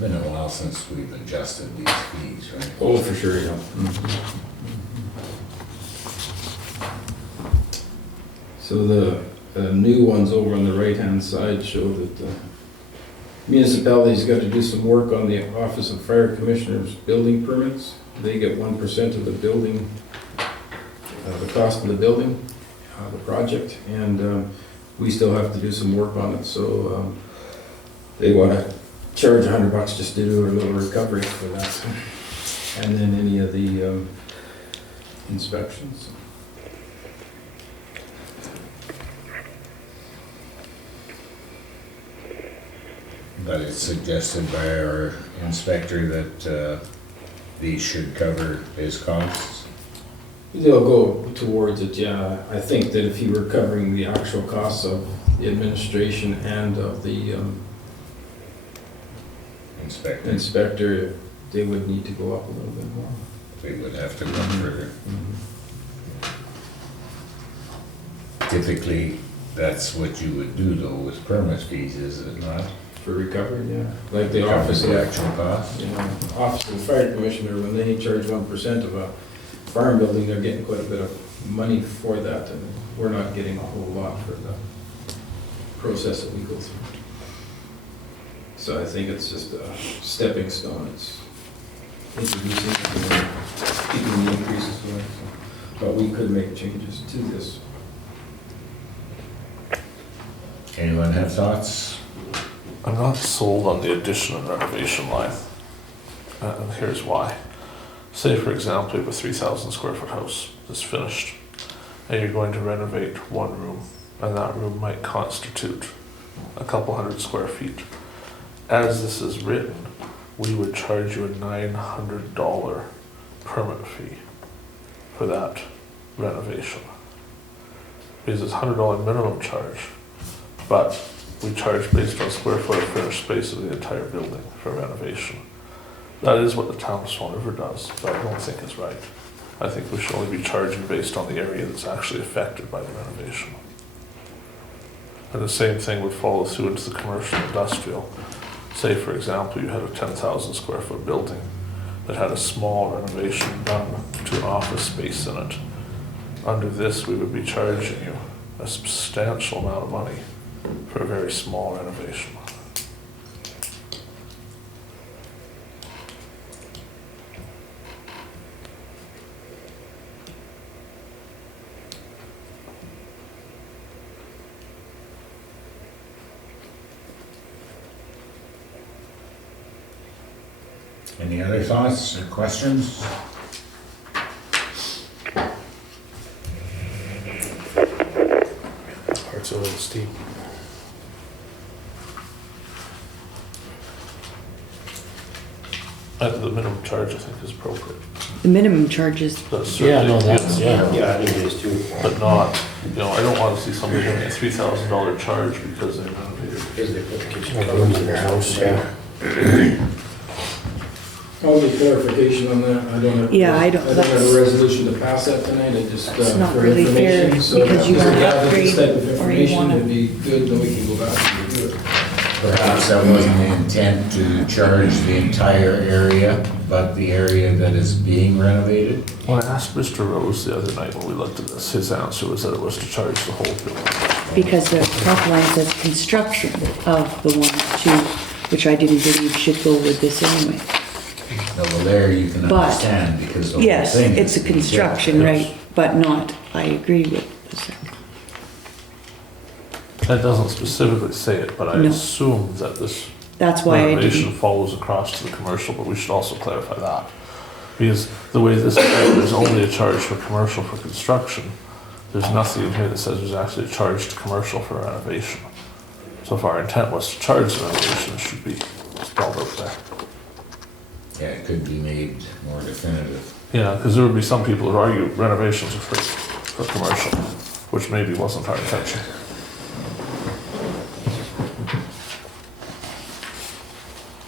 It's been a while since we've adjusted these fees, right? Oh, for sure, yeah. So the new ones over on the right-hand side show that the municipality's got to do some work on the Office of Fire Commissioners building permits. They get 1% of the building, the cost of the building, the project, and we still have to do some work on it, so they want to charge $100 just to do a little recovery for that. And then any of the inspections. But it's suggested by our inspector that these should cover his costs. They'll go towards it, yeah. I think that if you were covering the actual costs of the administration and of the inspector, they would need to go up a little bit more. We would have to go further. Typically, that's what you would do though with permit fees, is it not? For recovery, yeah. Like the Cover office the of, actual cost? you know, Office of the Fire Commissioner, when they charge 1% of a farm building, they're getting quite a bit of money for that, and we're not getting a whole lot for the process that we go through. So I think it's just a stepping stone. It's introducing it and keeping the increases going. So. But we could make changes to this. Anyone have thoughts? I'm not sold on the addition and renovation line. And here's why. Say, for example, you have a 3,000 square foot house that's finished, and you're going to renovate one room, and that room might constitute a couple hundred square feet. As this is written, we would charge you a $900 permit fee for that renovation. Because it's $100 minimum charge, but we charge based on square foot of finished space of the entire building for renovation. That is what the town of Swan River does, but I don't think it's right. I think we should only be charging based on the area that's actually affected by the renovation. And the same thing would follow through into the commercial industrial. Say, for example, you had a 10,000 square foot building that had a small renovation done to office space in it. Under this, we would be charging you a substantial amount of money for a very small renovation. Any other thoughts or questions? Heart's a little steep. The minimum charge, I think, is appropriate. The minimum charges, That's Yeah, certainly- no, that's, yeah. Yeah, I think it is too. But not, I don't want to see somebody getting a $3,000 charge because they renovated. Is they put the kitchen Well, covers in their their house, house, yeah. yeah. I'll get clarification on that. I don't have. Yeah, I don't- have that's- a resolution to pass that tonight. I just, It's not for really fair information. So because you if want we to have this type of upgrade or you information, want it'd to. be good, then we can go back and review it. Perhaps that wasn't the intent to charge the entire area, but the area that is being renovated? When I asked Mr. Rose the other night when we looked at this, his answer was that it was to charge the whole building. Because the top line says construction of the 1, 2, which I didn't believe should go with this anyway. Well, there you can But- understand because the whole Yes, thing it's a is- construction, right, but not, I agree with this. That doesn't specifically say it, but I No. assume that this That's why I renovation didn't. follows across to the commercial, but we should also clarify that. Because the way this is written, there's only a charge for commercial for construction. There's nothing in here that says there's actually a charge to commercial for renovation. So if our intent was to charge the renovation, it should be spelled out there. Yeah, it could be made more definitive. Yeah, because there would be some people who argue renovations are free for commercial, which maybe wasn't our intention.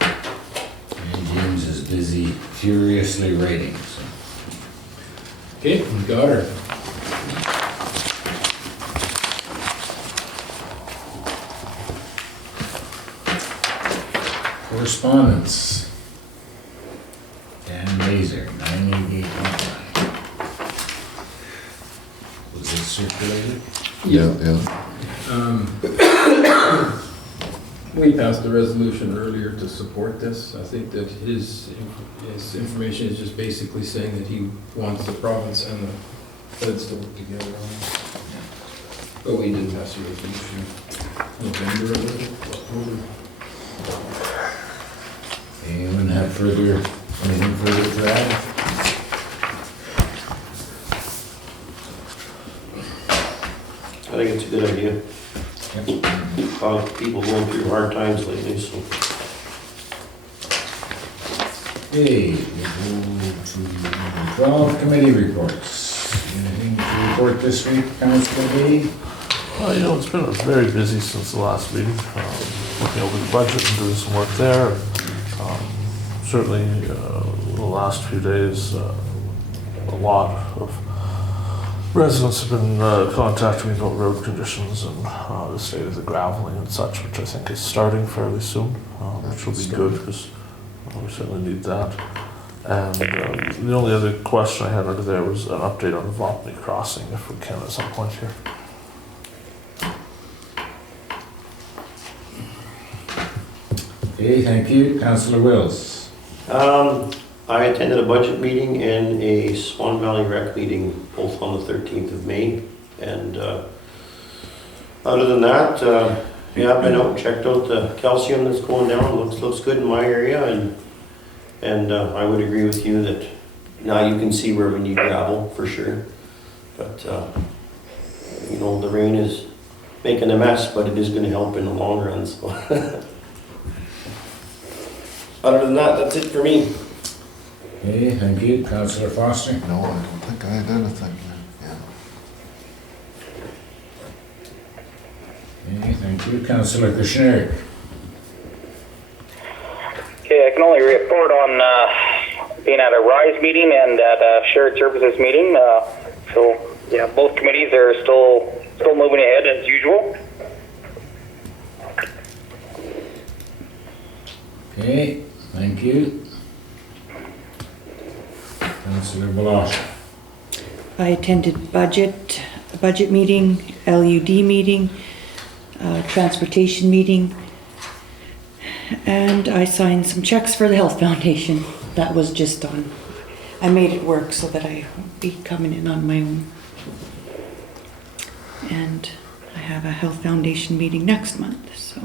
And James is busy furiously writing, so. Okay, we got her. Correspondence. Dan Laser, 988. Was it circulated? Yeah. We passed a resolution earlier to support this. I think that his information is just basically saying that he wants the province and the feds to work together on it. But we did pass a resolution November, October. Anyone have anything further to add? I think it's a good idea. A lot of people going through hard times lately, so. Okay, we go to number 12, committee reports. Anything to report this week, Councillor Gade? Well, it's been very busy since the last meeting, looking over the budget and doing some work there. Certainly, the last few days, a lot of residents have been contacting me about road conditions and the state of the graveling and such, which I think is starting fairly soon, which will be good because we certainly need that. And the only other question I had under there was an update on the Botany Crossing, if we can at some point here. Okay, thank you. Councillor Wills. I attended a budget meeting and a Swan Valley Rec meeting, both on the 13th of May. And other than that, yeah, I've been out and checked out the calcium that's going down. Looks good in my area, and I would agree with you that now you can see where we need gravel for sure. But the rain is making a mess, but it is going to help in the long run. So. Other than that, that's it for me. Okay, thank you. Councillor Foster. No, I don't think I had anything. Yeah. Okay, thank you. Councillor Kushniryk. Okay, I can only report on being at a RISE meeting and at a shared services meeting. So yeah, both committees are still moving ahead as usual. Okay, thank you. Councillor Blosha. I attended budget meeting, LUD meeting, transportation meeting, and I signed some checks for the Health Foundation. That was just on. I made it work so that I won't be coming in on my own. And I have a Health Foundation meeting next month, so.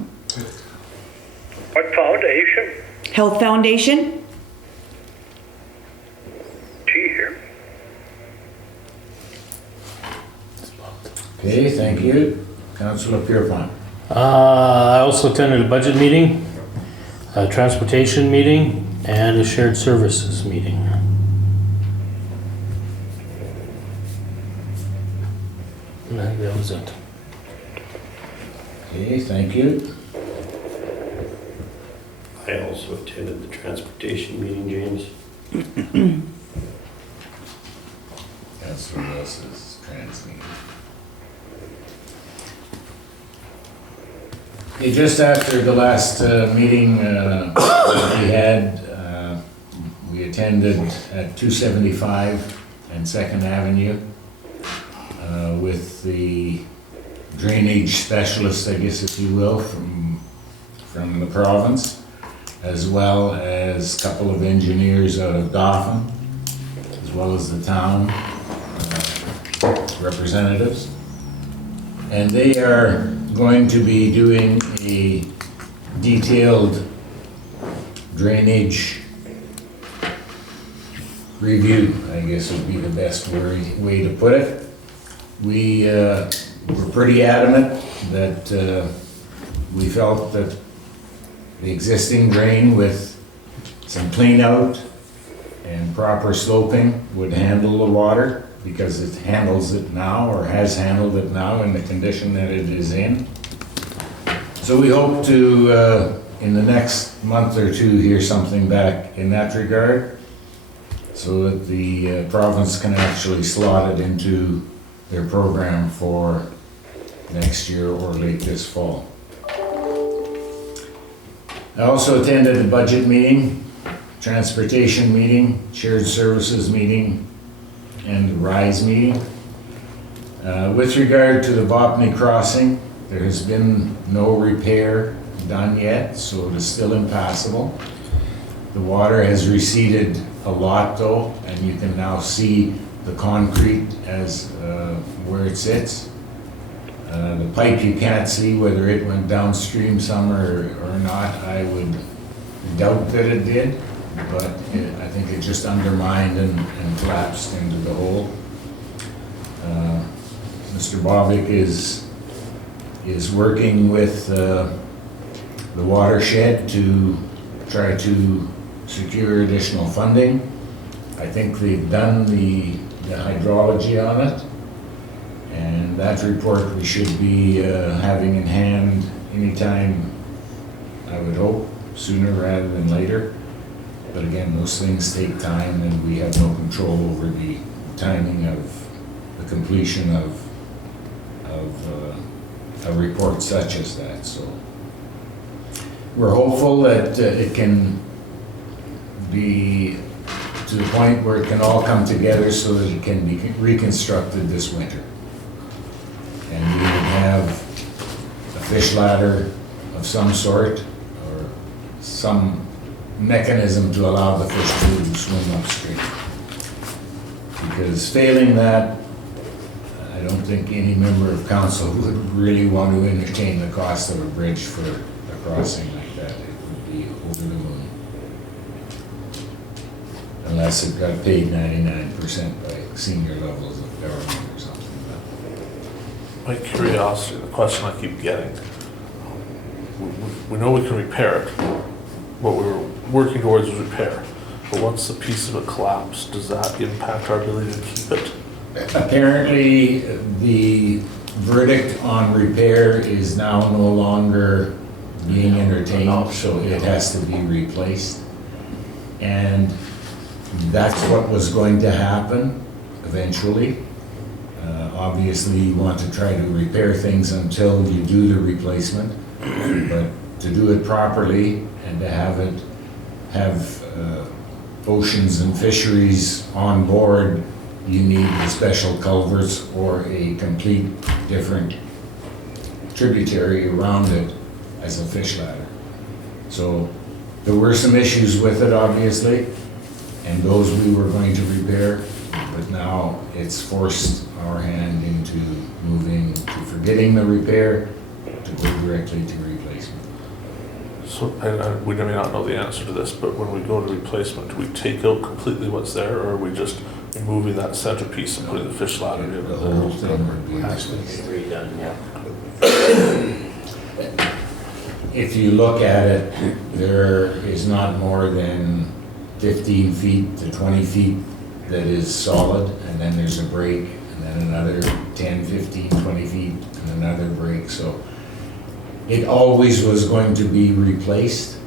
What foundation? Health Foundation? Gee, here. Okay, thank you. Councillor Pierrepont. I also attended a budget meeting, a transportation meeting, and a shared services meeting. And I think that was it. Okay, thank you. I also attended the transportation meeting, James. Councillor Wilson's trans meeting. Okay, just after the last meeting we had, we attended at 275 and 2nd Avenue with the drainage specialist, I guess if you will, from the province, as well as a couple of engineers out of Dauphin, as well as the town representatives. And they are going to be doing a detailed drainage review, I guess would be the best way to put it. We were pretty adamant that we felt that the existing drain with some clean out and proper sloping would handle the water, because it handles it now, or has handled it now in the condition that it is in. So we hope to, in the next month or two, hear something back in that regard, so that the province can actually slot it into their program for next year or late this fall. I also attended a budget meeting, transportation meeting, shared services meeting, and the RISE meeting. With regard to the Botany Crossing, there has been no repair done yet, so it is still impassable. The water has receded a lot though, and you can now see the concrete as where it sits. The pipe you can't see whether it went downstream some or not. I would doubt that it did, but I think it just undermined and collapsed into the hole. Mr. Bobick is working with the watershed to try to secure additional funding. I think they've done the hydrology on it, and that report we should be having in hand anytime, I would hope, sooner rather than later. But again, those things take time, and we have no control over the timing of the completion of a report such as that. So we're hopeful that it can be to the point where it can all come together so that it can be reconstructed this winter. And we would have a fish ladder of some sort, or some mechanism to allow the fish to swim upstream. Because failing that, I don't think any member of council would really want to entertain the cost of a bridge for a crossing like that. It would be over the moon. Unless it got paid 99% by senior levels of government or something. My curiosity, the question I keep getting, we know we can repair it. What we were working towards was repair. But once the piece of it collapsed, does that impact our ability to keep it? Apparently, the verdict on repair is now no longer being entertained, so it has to be replaced. And that's what was going to happen eventually. Obviously, you want to try to repair things until you do the replacement, but to do it properly and to have oceans and fisheries on board, you need the special culverts or a complete different tributary around it as a fish ladder. So there were some issues with it, obviously, and those we were going to repair, but now it's forced our hand into moving to forgetting the repair to go directly to replacement. So, and we may not know the answer to this, but when we go to replacement, do we take out completely what's there, or are we just removing that centerpiece and putting the fish ladder in? The whole thing would be Has to be redone, yeah. If you look at it, there is not more than 15 feet to 20 feet that is solid, and then there's a break, and then another 10, 15, 20 feet, and another break. So it always was going to be replaced,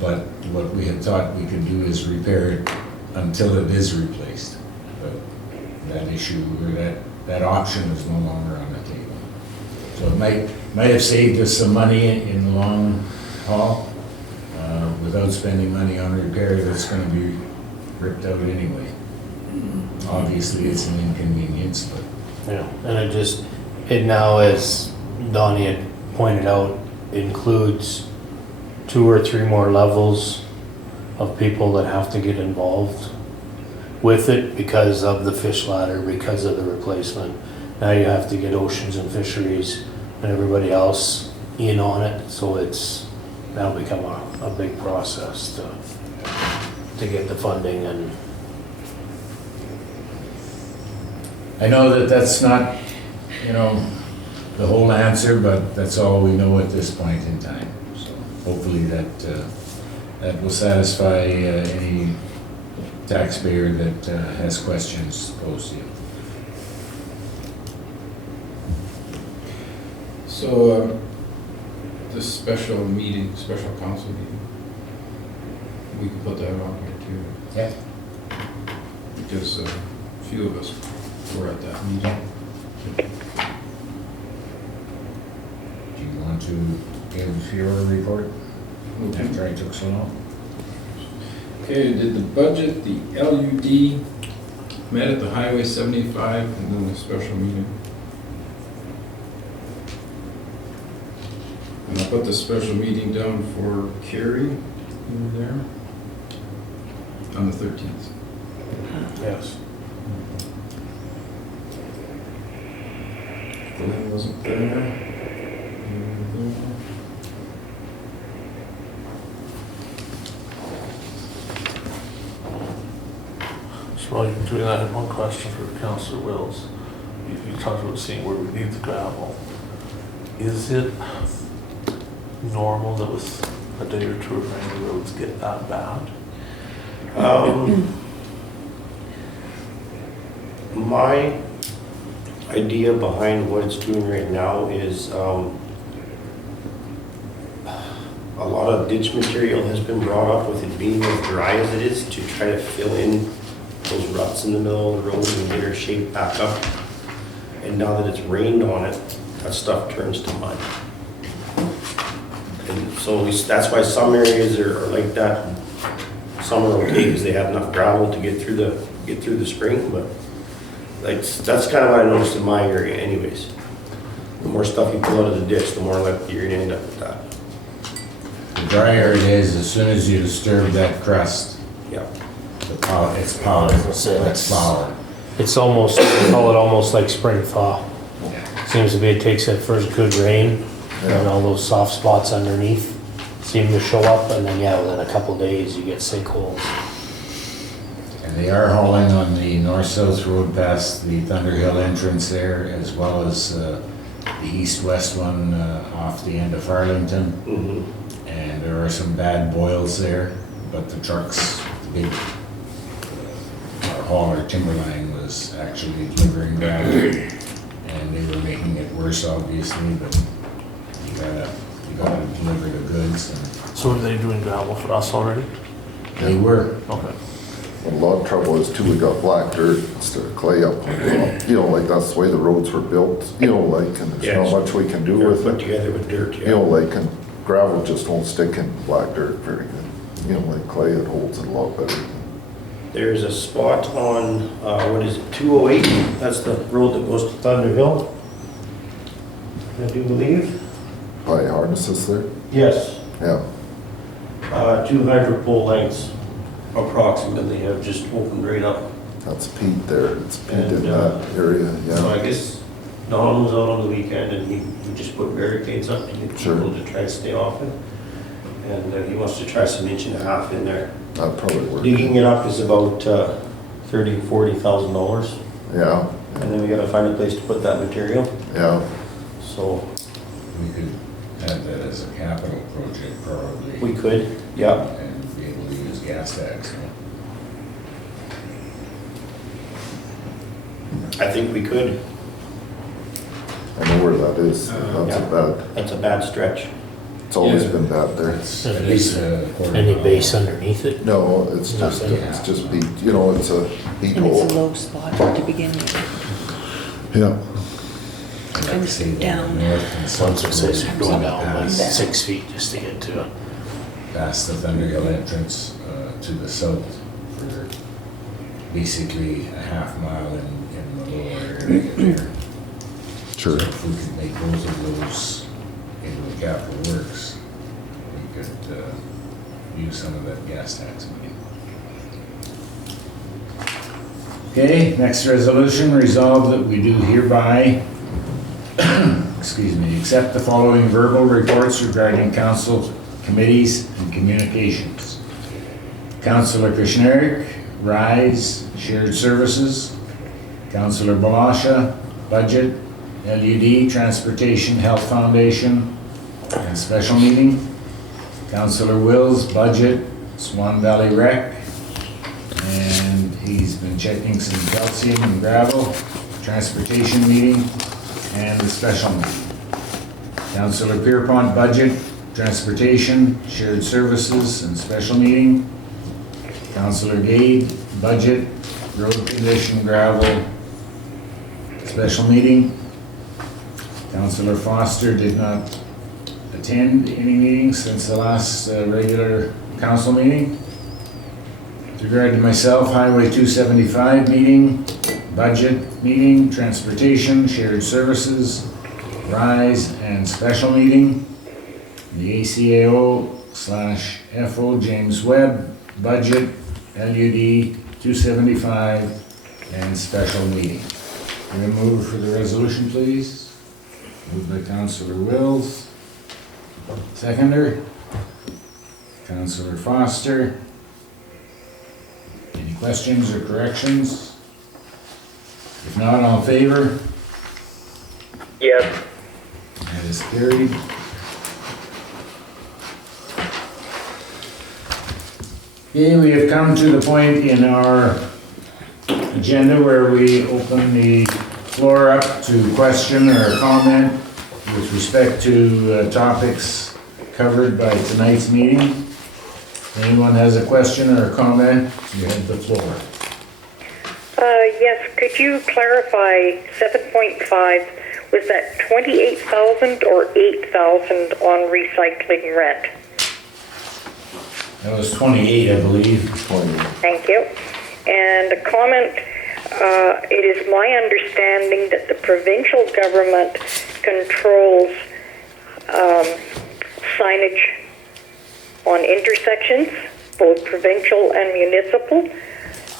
but what we had thought we could do is repair it until it is replaced. But that issue, or that option is no longer on the table. So it might have saved us some money in the long haul, without spending money on repair that's going to be ripped out anyway. Obviously, it's an inconvenience, but Yeah, and it now, as Donnie had pointed out, includes 2 or 3 more levels of people that have to get involved with it because of the fish ladder, because of the replacement. Now you have to get Oceans and Fisheries and everybody else in on it, so it's now become a big process to get the funding. And I know that that's not, the whole answer, but that's all we know at this point in time. So hopefully that will satisfy any taxpayer that has questions posed to you. So, this special council meeting, we could put that on here too. Yeah. Because a few of us were at that meeting. Do you want to give your report after I took so long? Okay, did the budget, the LUD, met at the Highway 75 and then the special meeting. And I put the special meeting down for Carrie, you were there? On the 13th. yes, Glen wasn't there. You were there. So while you're doing that, I have one question for Councillor Wills. You talked about seeing where we need the gravel. Is it normal that with a day or two of rain, the roads get that bad? My idea behind what it's doing right now is a lot of ditch material has been brought up with it being as dry as it is to try to fill in those ruts in the middle of the road and get her shaped back up. And now that it's rained on it, that stuff turns to mud. And so that's why some areas are like that. Some are okay because they have enough gravel to get through the spring, but that's kind of what I noticed in my area anyways. The more stuff you pull out of the ditch, the more likely you're gonna end up with that. The drier it is, as soon as you disturb that crust, Yeah. it's powder, it's flour. it's almost, I call it almost like spring thaw. Seems to be, it takes that first good rain, and all those soft spots underneath seem to show up, and then, within a couple days, you get sinkholes. And they are hauling on the north-south road past the Thunder Hill entrance there, as well as the east-west one off the end of Farlington. Mm-hmm. And there are some bad boils there, but the trucks, the big our hauler Timberline was actually delivering gravel, and they were making it worse, obviously, but you gotta deliver the goods. And So are they doing gravel for us already? they were. Okay. A lot of trouble is too, we got black dirt instead of clay up on top. Like that's the way the roads were built, and there's not much we can do They're with put it. together with dirt, And gravel just won't stick in black dirt very good. You know, like clay, it holds it a lot better. There's a spot on, what is it, 208? That's the road that goes to Thunder Hill, I do believe. By harnesses there? Yes. Yeah. 2 hydro pole lengths approximately have just opened right up. That's peat there. It's peat And, in that area, So I yeah. guess Don was out on the weekend and he just put barricades up to get Sure. people to try to stay off it. And he wants to try some 1.5 inch in there. That'd probably work. Digging it up is about $30,000-$40,000. Yeah, And then we gotta find a place to put that material, yeah. so We could add that as a capital project probably. we could, yeah. And be able to use gas tax. I think we could. I know where that is. That's yeah. a bad, That's a bad stretch. it's always Yeah. been bad there. It's At at least least a quarter Any mile. base underneath it? No, it's Nothing. just peat, you know, it's a peat And it's a hole. low spot to begin with. Yeah. I'd like to see Down. the north and south Once it says you're going down like past- 6 feet just to get to it. past the Thunder Hill entrance to the south for basically a half mile in the lower area there. Sure. So if we could make both of those into the capital works, we could use some of that gas tax money. Okay, next resolution, resolve that we do hereby, excuse me, accept the following verbal reports regarding council committees and communications. Councillor Kushniryk, Rise, Shared Services. Councillor Blosha, Budget, LUD, Transportation Health Foundation, and Special Meeting. Councillor Wills, Budget, Swan Valley Rec, and he's been checking some calcium and gravel, Transportation Meeting, and the Special Meeting. Councillor Pierrepont, Budget, Transportation, Shared Services, and Special Meeting. Councillor Gade, Budget, Road Condition, Gravel, Special Meeting. Councillor Foster did not attend any meetings since the last regular council meeting. With regard to myself, Highway 275 meeting, Budget meeting, Transportation, Shared Services, Rise, and Special Meeting. The ACAO/FO James Webb, Budget, LUD 275, and Special Meeting. Can we move for the resolution, please? Moved by Councillor Wills. Seconder? Councillor Foster. Any questions or corrections? If not, all in favor? Yes. That is carried. Okay, we have come to the point in our agenda where we open the floor up to question or comment with respect to topics covered by tonight's meeting. If anyone has a question or a comment, you have the floor. Yes, could you clarify 7.5, was that 28,000 or 8,000 on recycling rent? That was 28, I believe. 20. Thank you. And a comment, it is my understanding that the provincial government controls signage on intersections, both provincial and municipal,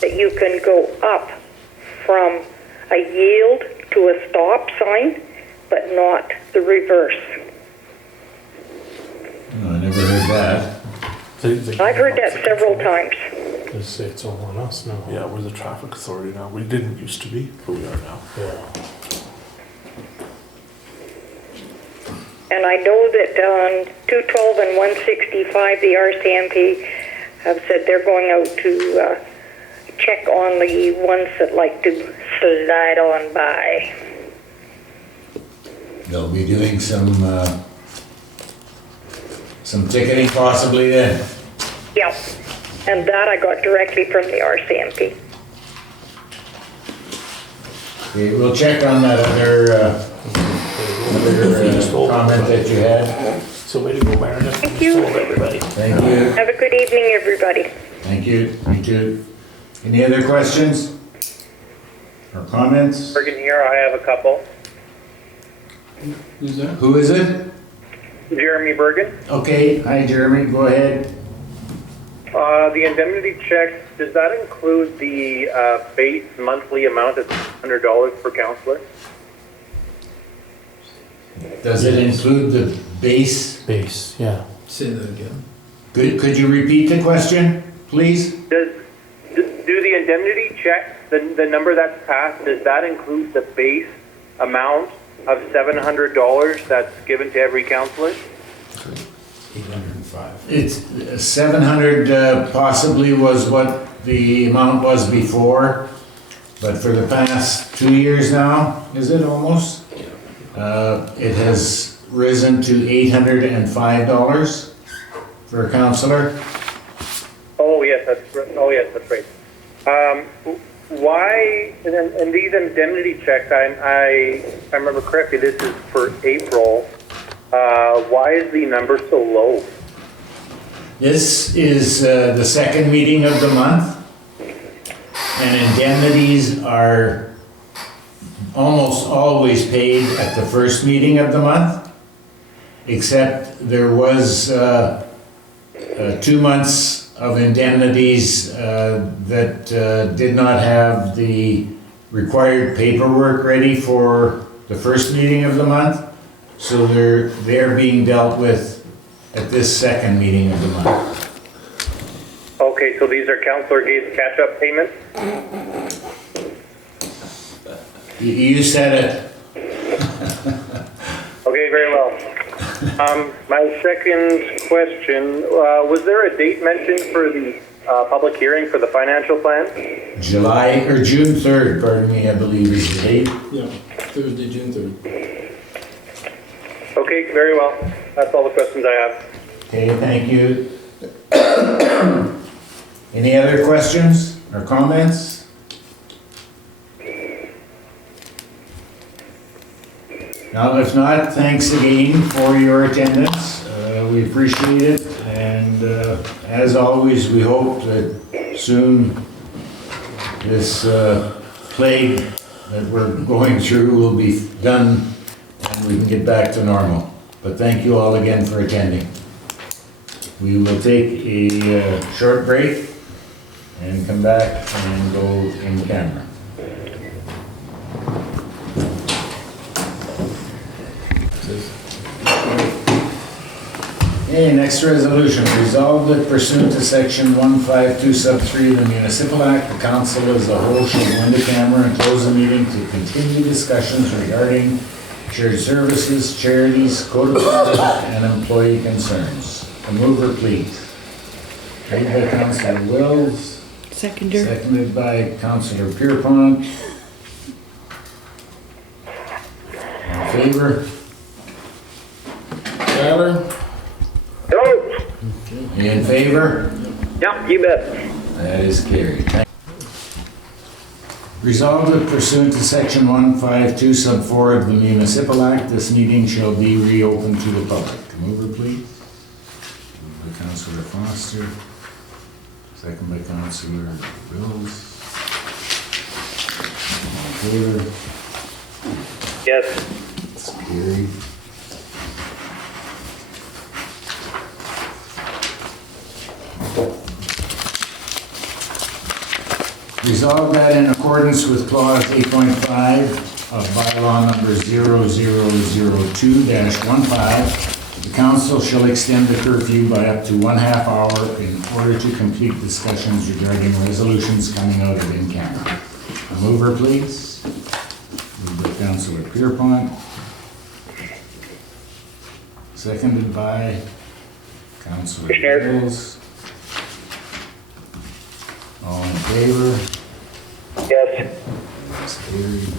that you can go up from a yield to a stop sign, but not the reverse. No, I never heard that. I've heard that several times. It's all on us now. Yeah, we're the traffic authority now. We didn't used to be, but we are now. Yeah. And I know that on 212 and 165, the RCMP have said they're going out to check on the ones that like to slide on by. They'll be doing some ticketing possibly then. Yeah, and that I got directly from the RCMP. Okay, we'll check on that other comment that you had. So way to go, Meredith. Thank you. Sold everybody. Thank you. Have a good evening, everybody. Thank you. You too. Any other questions? Or comments? Bergen here, I have a couple. Who's that? Who is it? Jeremy Bergen. Okay, hi Jeremy, go ahead. The indemnity check, does that include the base monthly amount of $100 per counselor? Does it include the base? Base, yeah. Say that again. Could you repeat the question, please? Do the indemnity check, the number that's passed, does that include the base amount of $700 that's given to every counselor? 805. It's 700 possibly was what the amount was before, but for the past 2 years now, is it almost? It has risen to $805 for a counselor. Oh yes, that's right. Oh yes, that's right. Why? And these indemnity checks, I remember correctly. This is for April. Why is the number so low? This is the second meeting of the month, and indemnities are almost always paid at the first meeting of the month, except there was 2 months of indemnities that did not have the required paperwork ready for the first meeting of the month, so they're being dealt with at this second meeting of the month. Okay, so these are Councillor Gade's catch-up payments. You said it. Okay, very well. My second question, was there a date mentioned for the public hearing for the financial plan? June 3rd, pardon me, I believe is the date. Yeah, Thursday, June 3rd. Okay, very well. That's all the questions I have. Okay, thank you. Any other questions or comments? Now, if not, thanks again for your attendance. We appreciate it, and as always, we hope that soon this plague that we're going through will be done and we can get back to normal. But thank you all again for attending. We will take a short break and come back and go in camera. Okay, next resolution. Resolved that pursuant to section 152 sub 3 of the Municipal Act, the council as a whole shall go into camera and close the meeting to continue discussions regarding shared services, charities, code of conduct, and employee concerns. A mover, please. Made by Councillor Wills. Seconder. Seconded by Councillor Pierrepont. In favor? Tyler? Hello? In favor? Yeah, you bet. That is carried. Resolved that pursuant to section 152 sub 4 of the Municipal Act, this meeting shall be reopened to the public. Mover, please. Moved by Councillor Foster. Second by Councillor Wills. All in favor? Yes. It's carried. Resolved that in accordance with clause 8.5 of bylaw number 0002-15, the council shall extend the curfew by up to 1/2 hour in order to complete discussions regarding resolutions coming out of in camera. A mover, please. Moved by Councillor Pierrepont. Seconded by Councillor Kushniryk. Wills. All in favor? Yes. That's carried.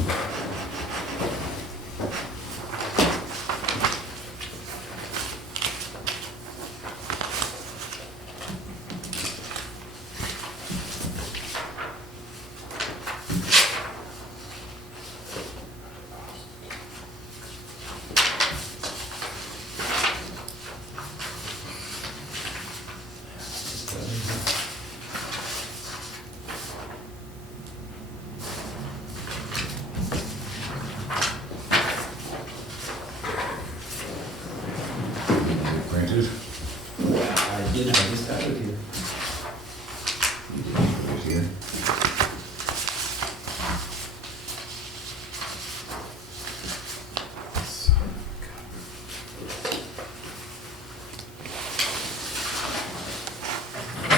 did, I just had it here. Right here.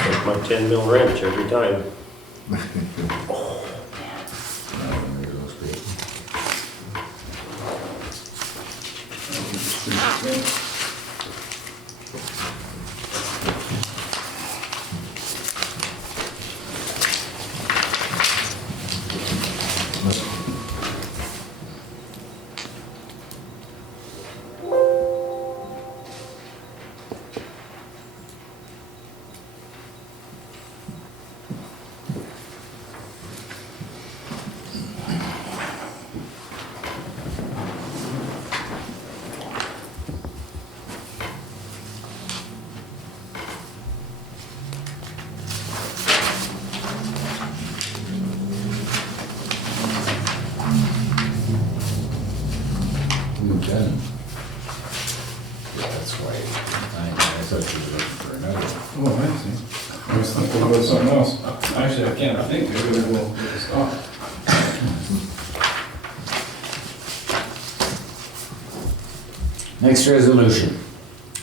Like my 10 mil wrench every time. Oh, there goes great. Done. Yeah, that's why I thought you were looking for another. Oh, I see. I was thinking about something else. Actually, I can't think, maybe we'll stop. Next resolution.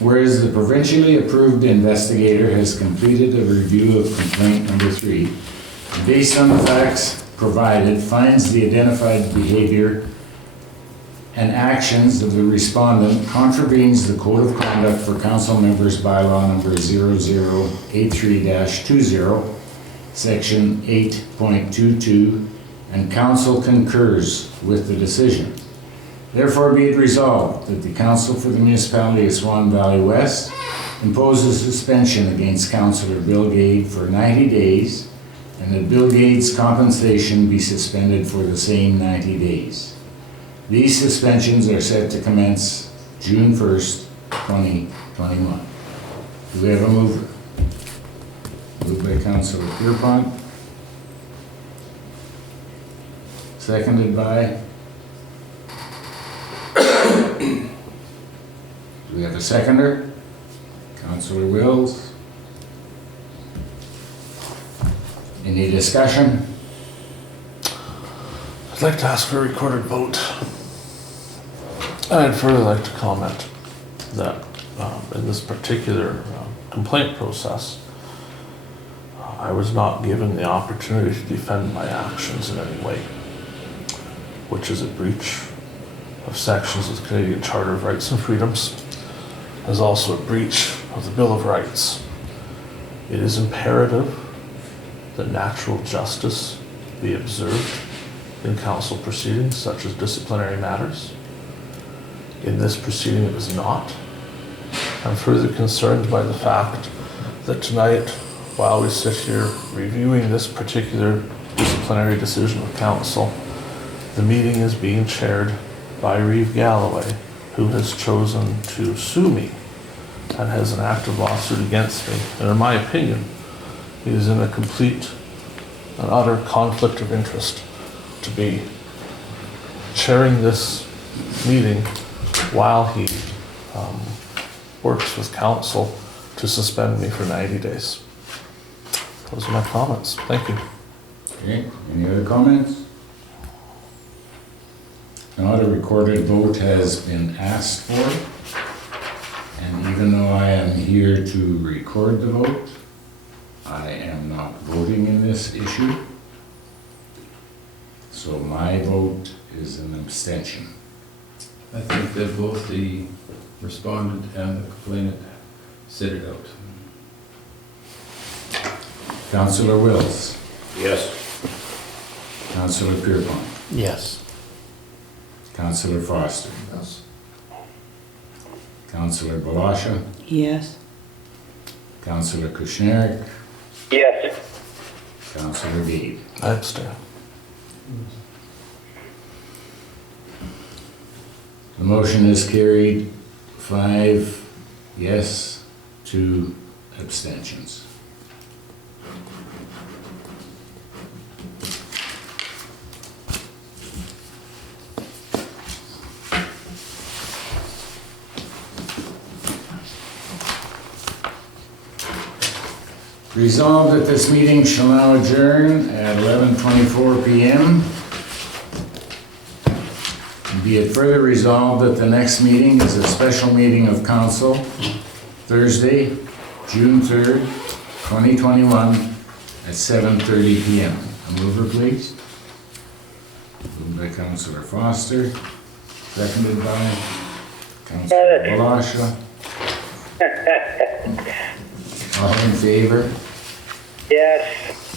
Whereas the provincially approved investigator has completed a review of complaint number 3, and based on the facts provided, finds the identified behavior and actions of the respondent contravenes the Code of Conduct for Council Members Bylaw number 0083-20, section 8.22, and Council concurs with the decision. Therefore be it resolved that the Council for the Municipality of Swan Valley West imposes suspension against Councillor Bill Gade for 90 days, and that Bill Gade's compensation be suspended for the same 90 days. These suspensions are set to commence June 1st, 2021. Do we have a mover? Moved by Councillor Pierrepont. Seconded by? Do we have a seconder? Councillor Wills. Any discussion? I'd like to ask for a recorded vote. And I'd further like to comment that in this particular complaint process, I was not given the opportunity to defend my actions in any way, which is a breach of sections of the Canadian Charter of Rights and Freedoms, as also a breach of the Bill of Rights. It is imperative that natural justice be observed in council proceedings such as disciplinary matters. In this proceeding it was not. I'm further concerned by the fact that tonight, while we sit here reviewing this particular disciplinary decision of council, the meeting is being chaired by Reeve Galloway, who has chosen to sue me and has an active lawsuit against me. And in my opinion, he is in a complete and utter conflict of interest to be chairing this meeting while he works with council to suspend me for 90 days. Those are my comments. Thank you. Okay, any other comments? Not a recorded vote has been asked for, and even though I am here to record the vote, I am not voting in this issue. So my vote is an abstention. I think that both the respondent and the complainant said it out. Councillor Wills. Yes. Councillor Pierrepont. Yes. Councillor Foster. Yes. Councillor Blosha. Yes. Councillor Kushniryk. Yes. Councillor Gade. I abstain. The motion is carried 5 yes, 2 abstentions. Resolved that this meeting shall now adjourn at 11:24 p.m. Be it further resolved that the next meeting is a special meeting of council, Thursday, June 3rd, 2021, at 7:30 p.m. A mover, please. Moved by Councillor Foster, seconded by Councillor Blosha. All in favor? Yes.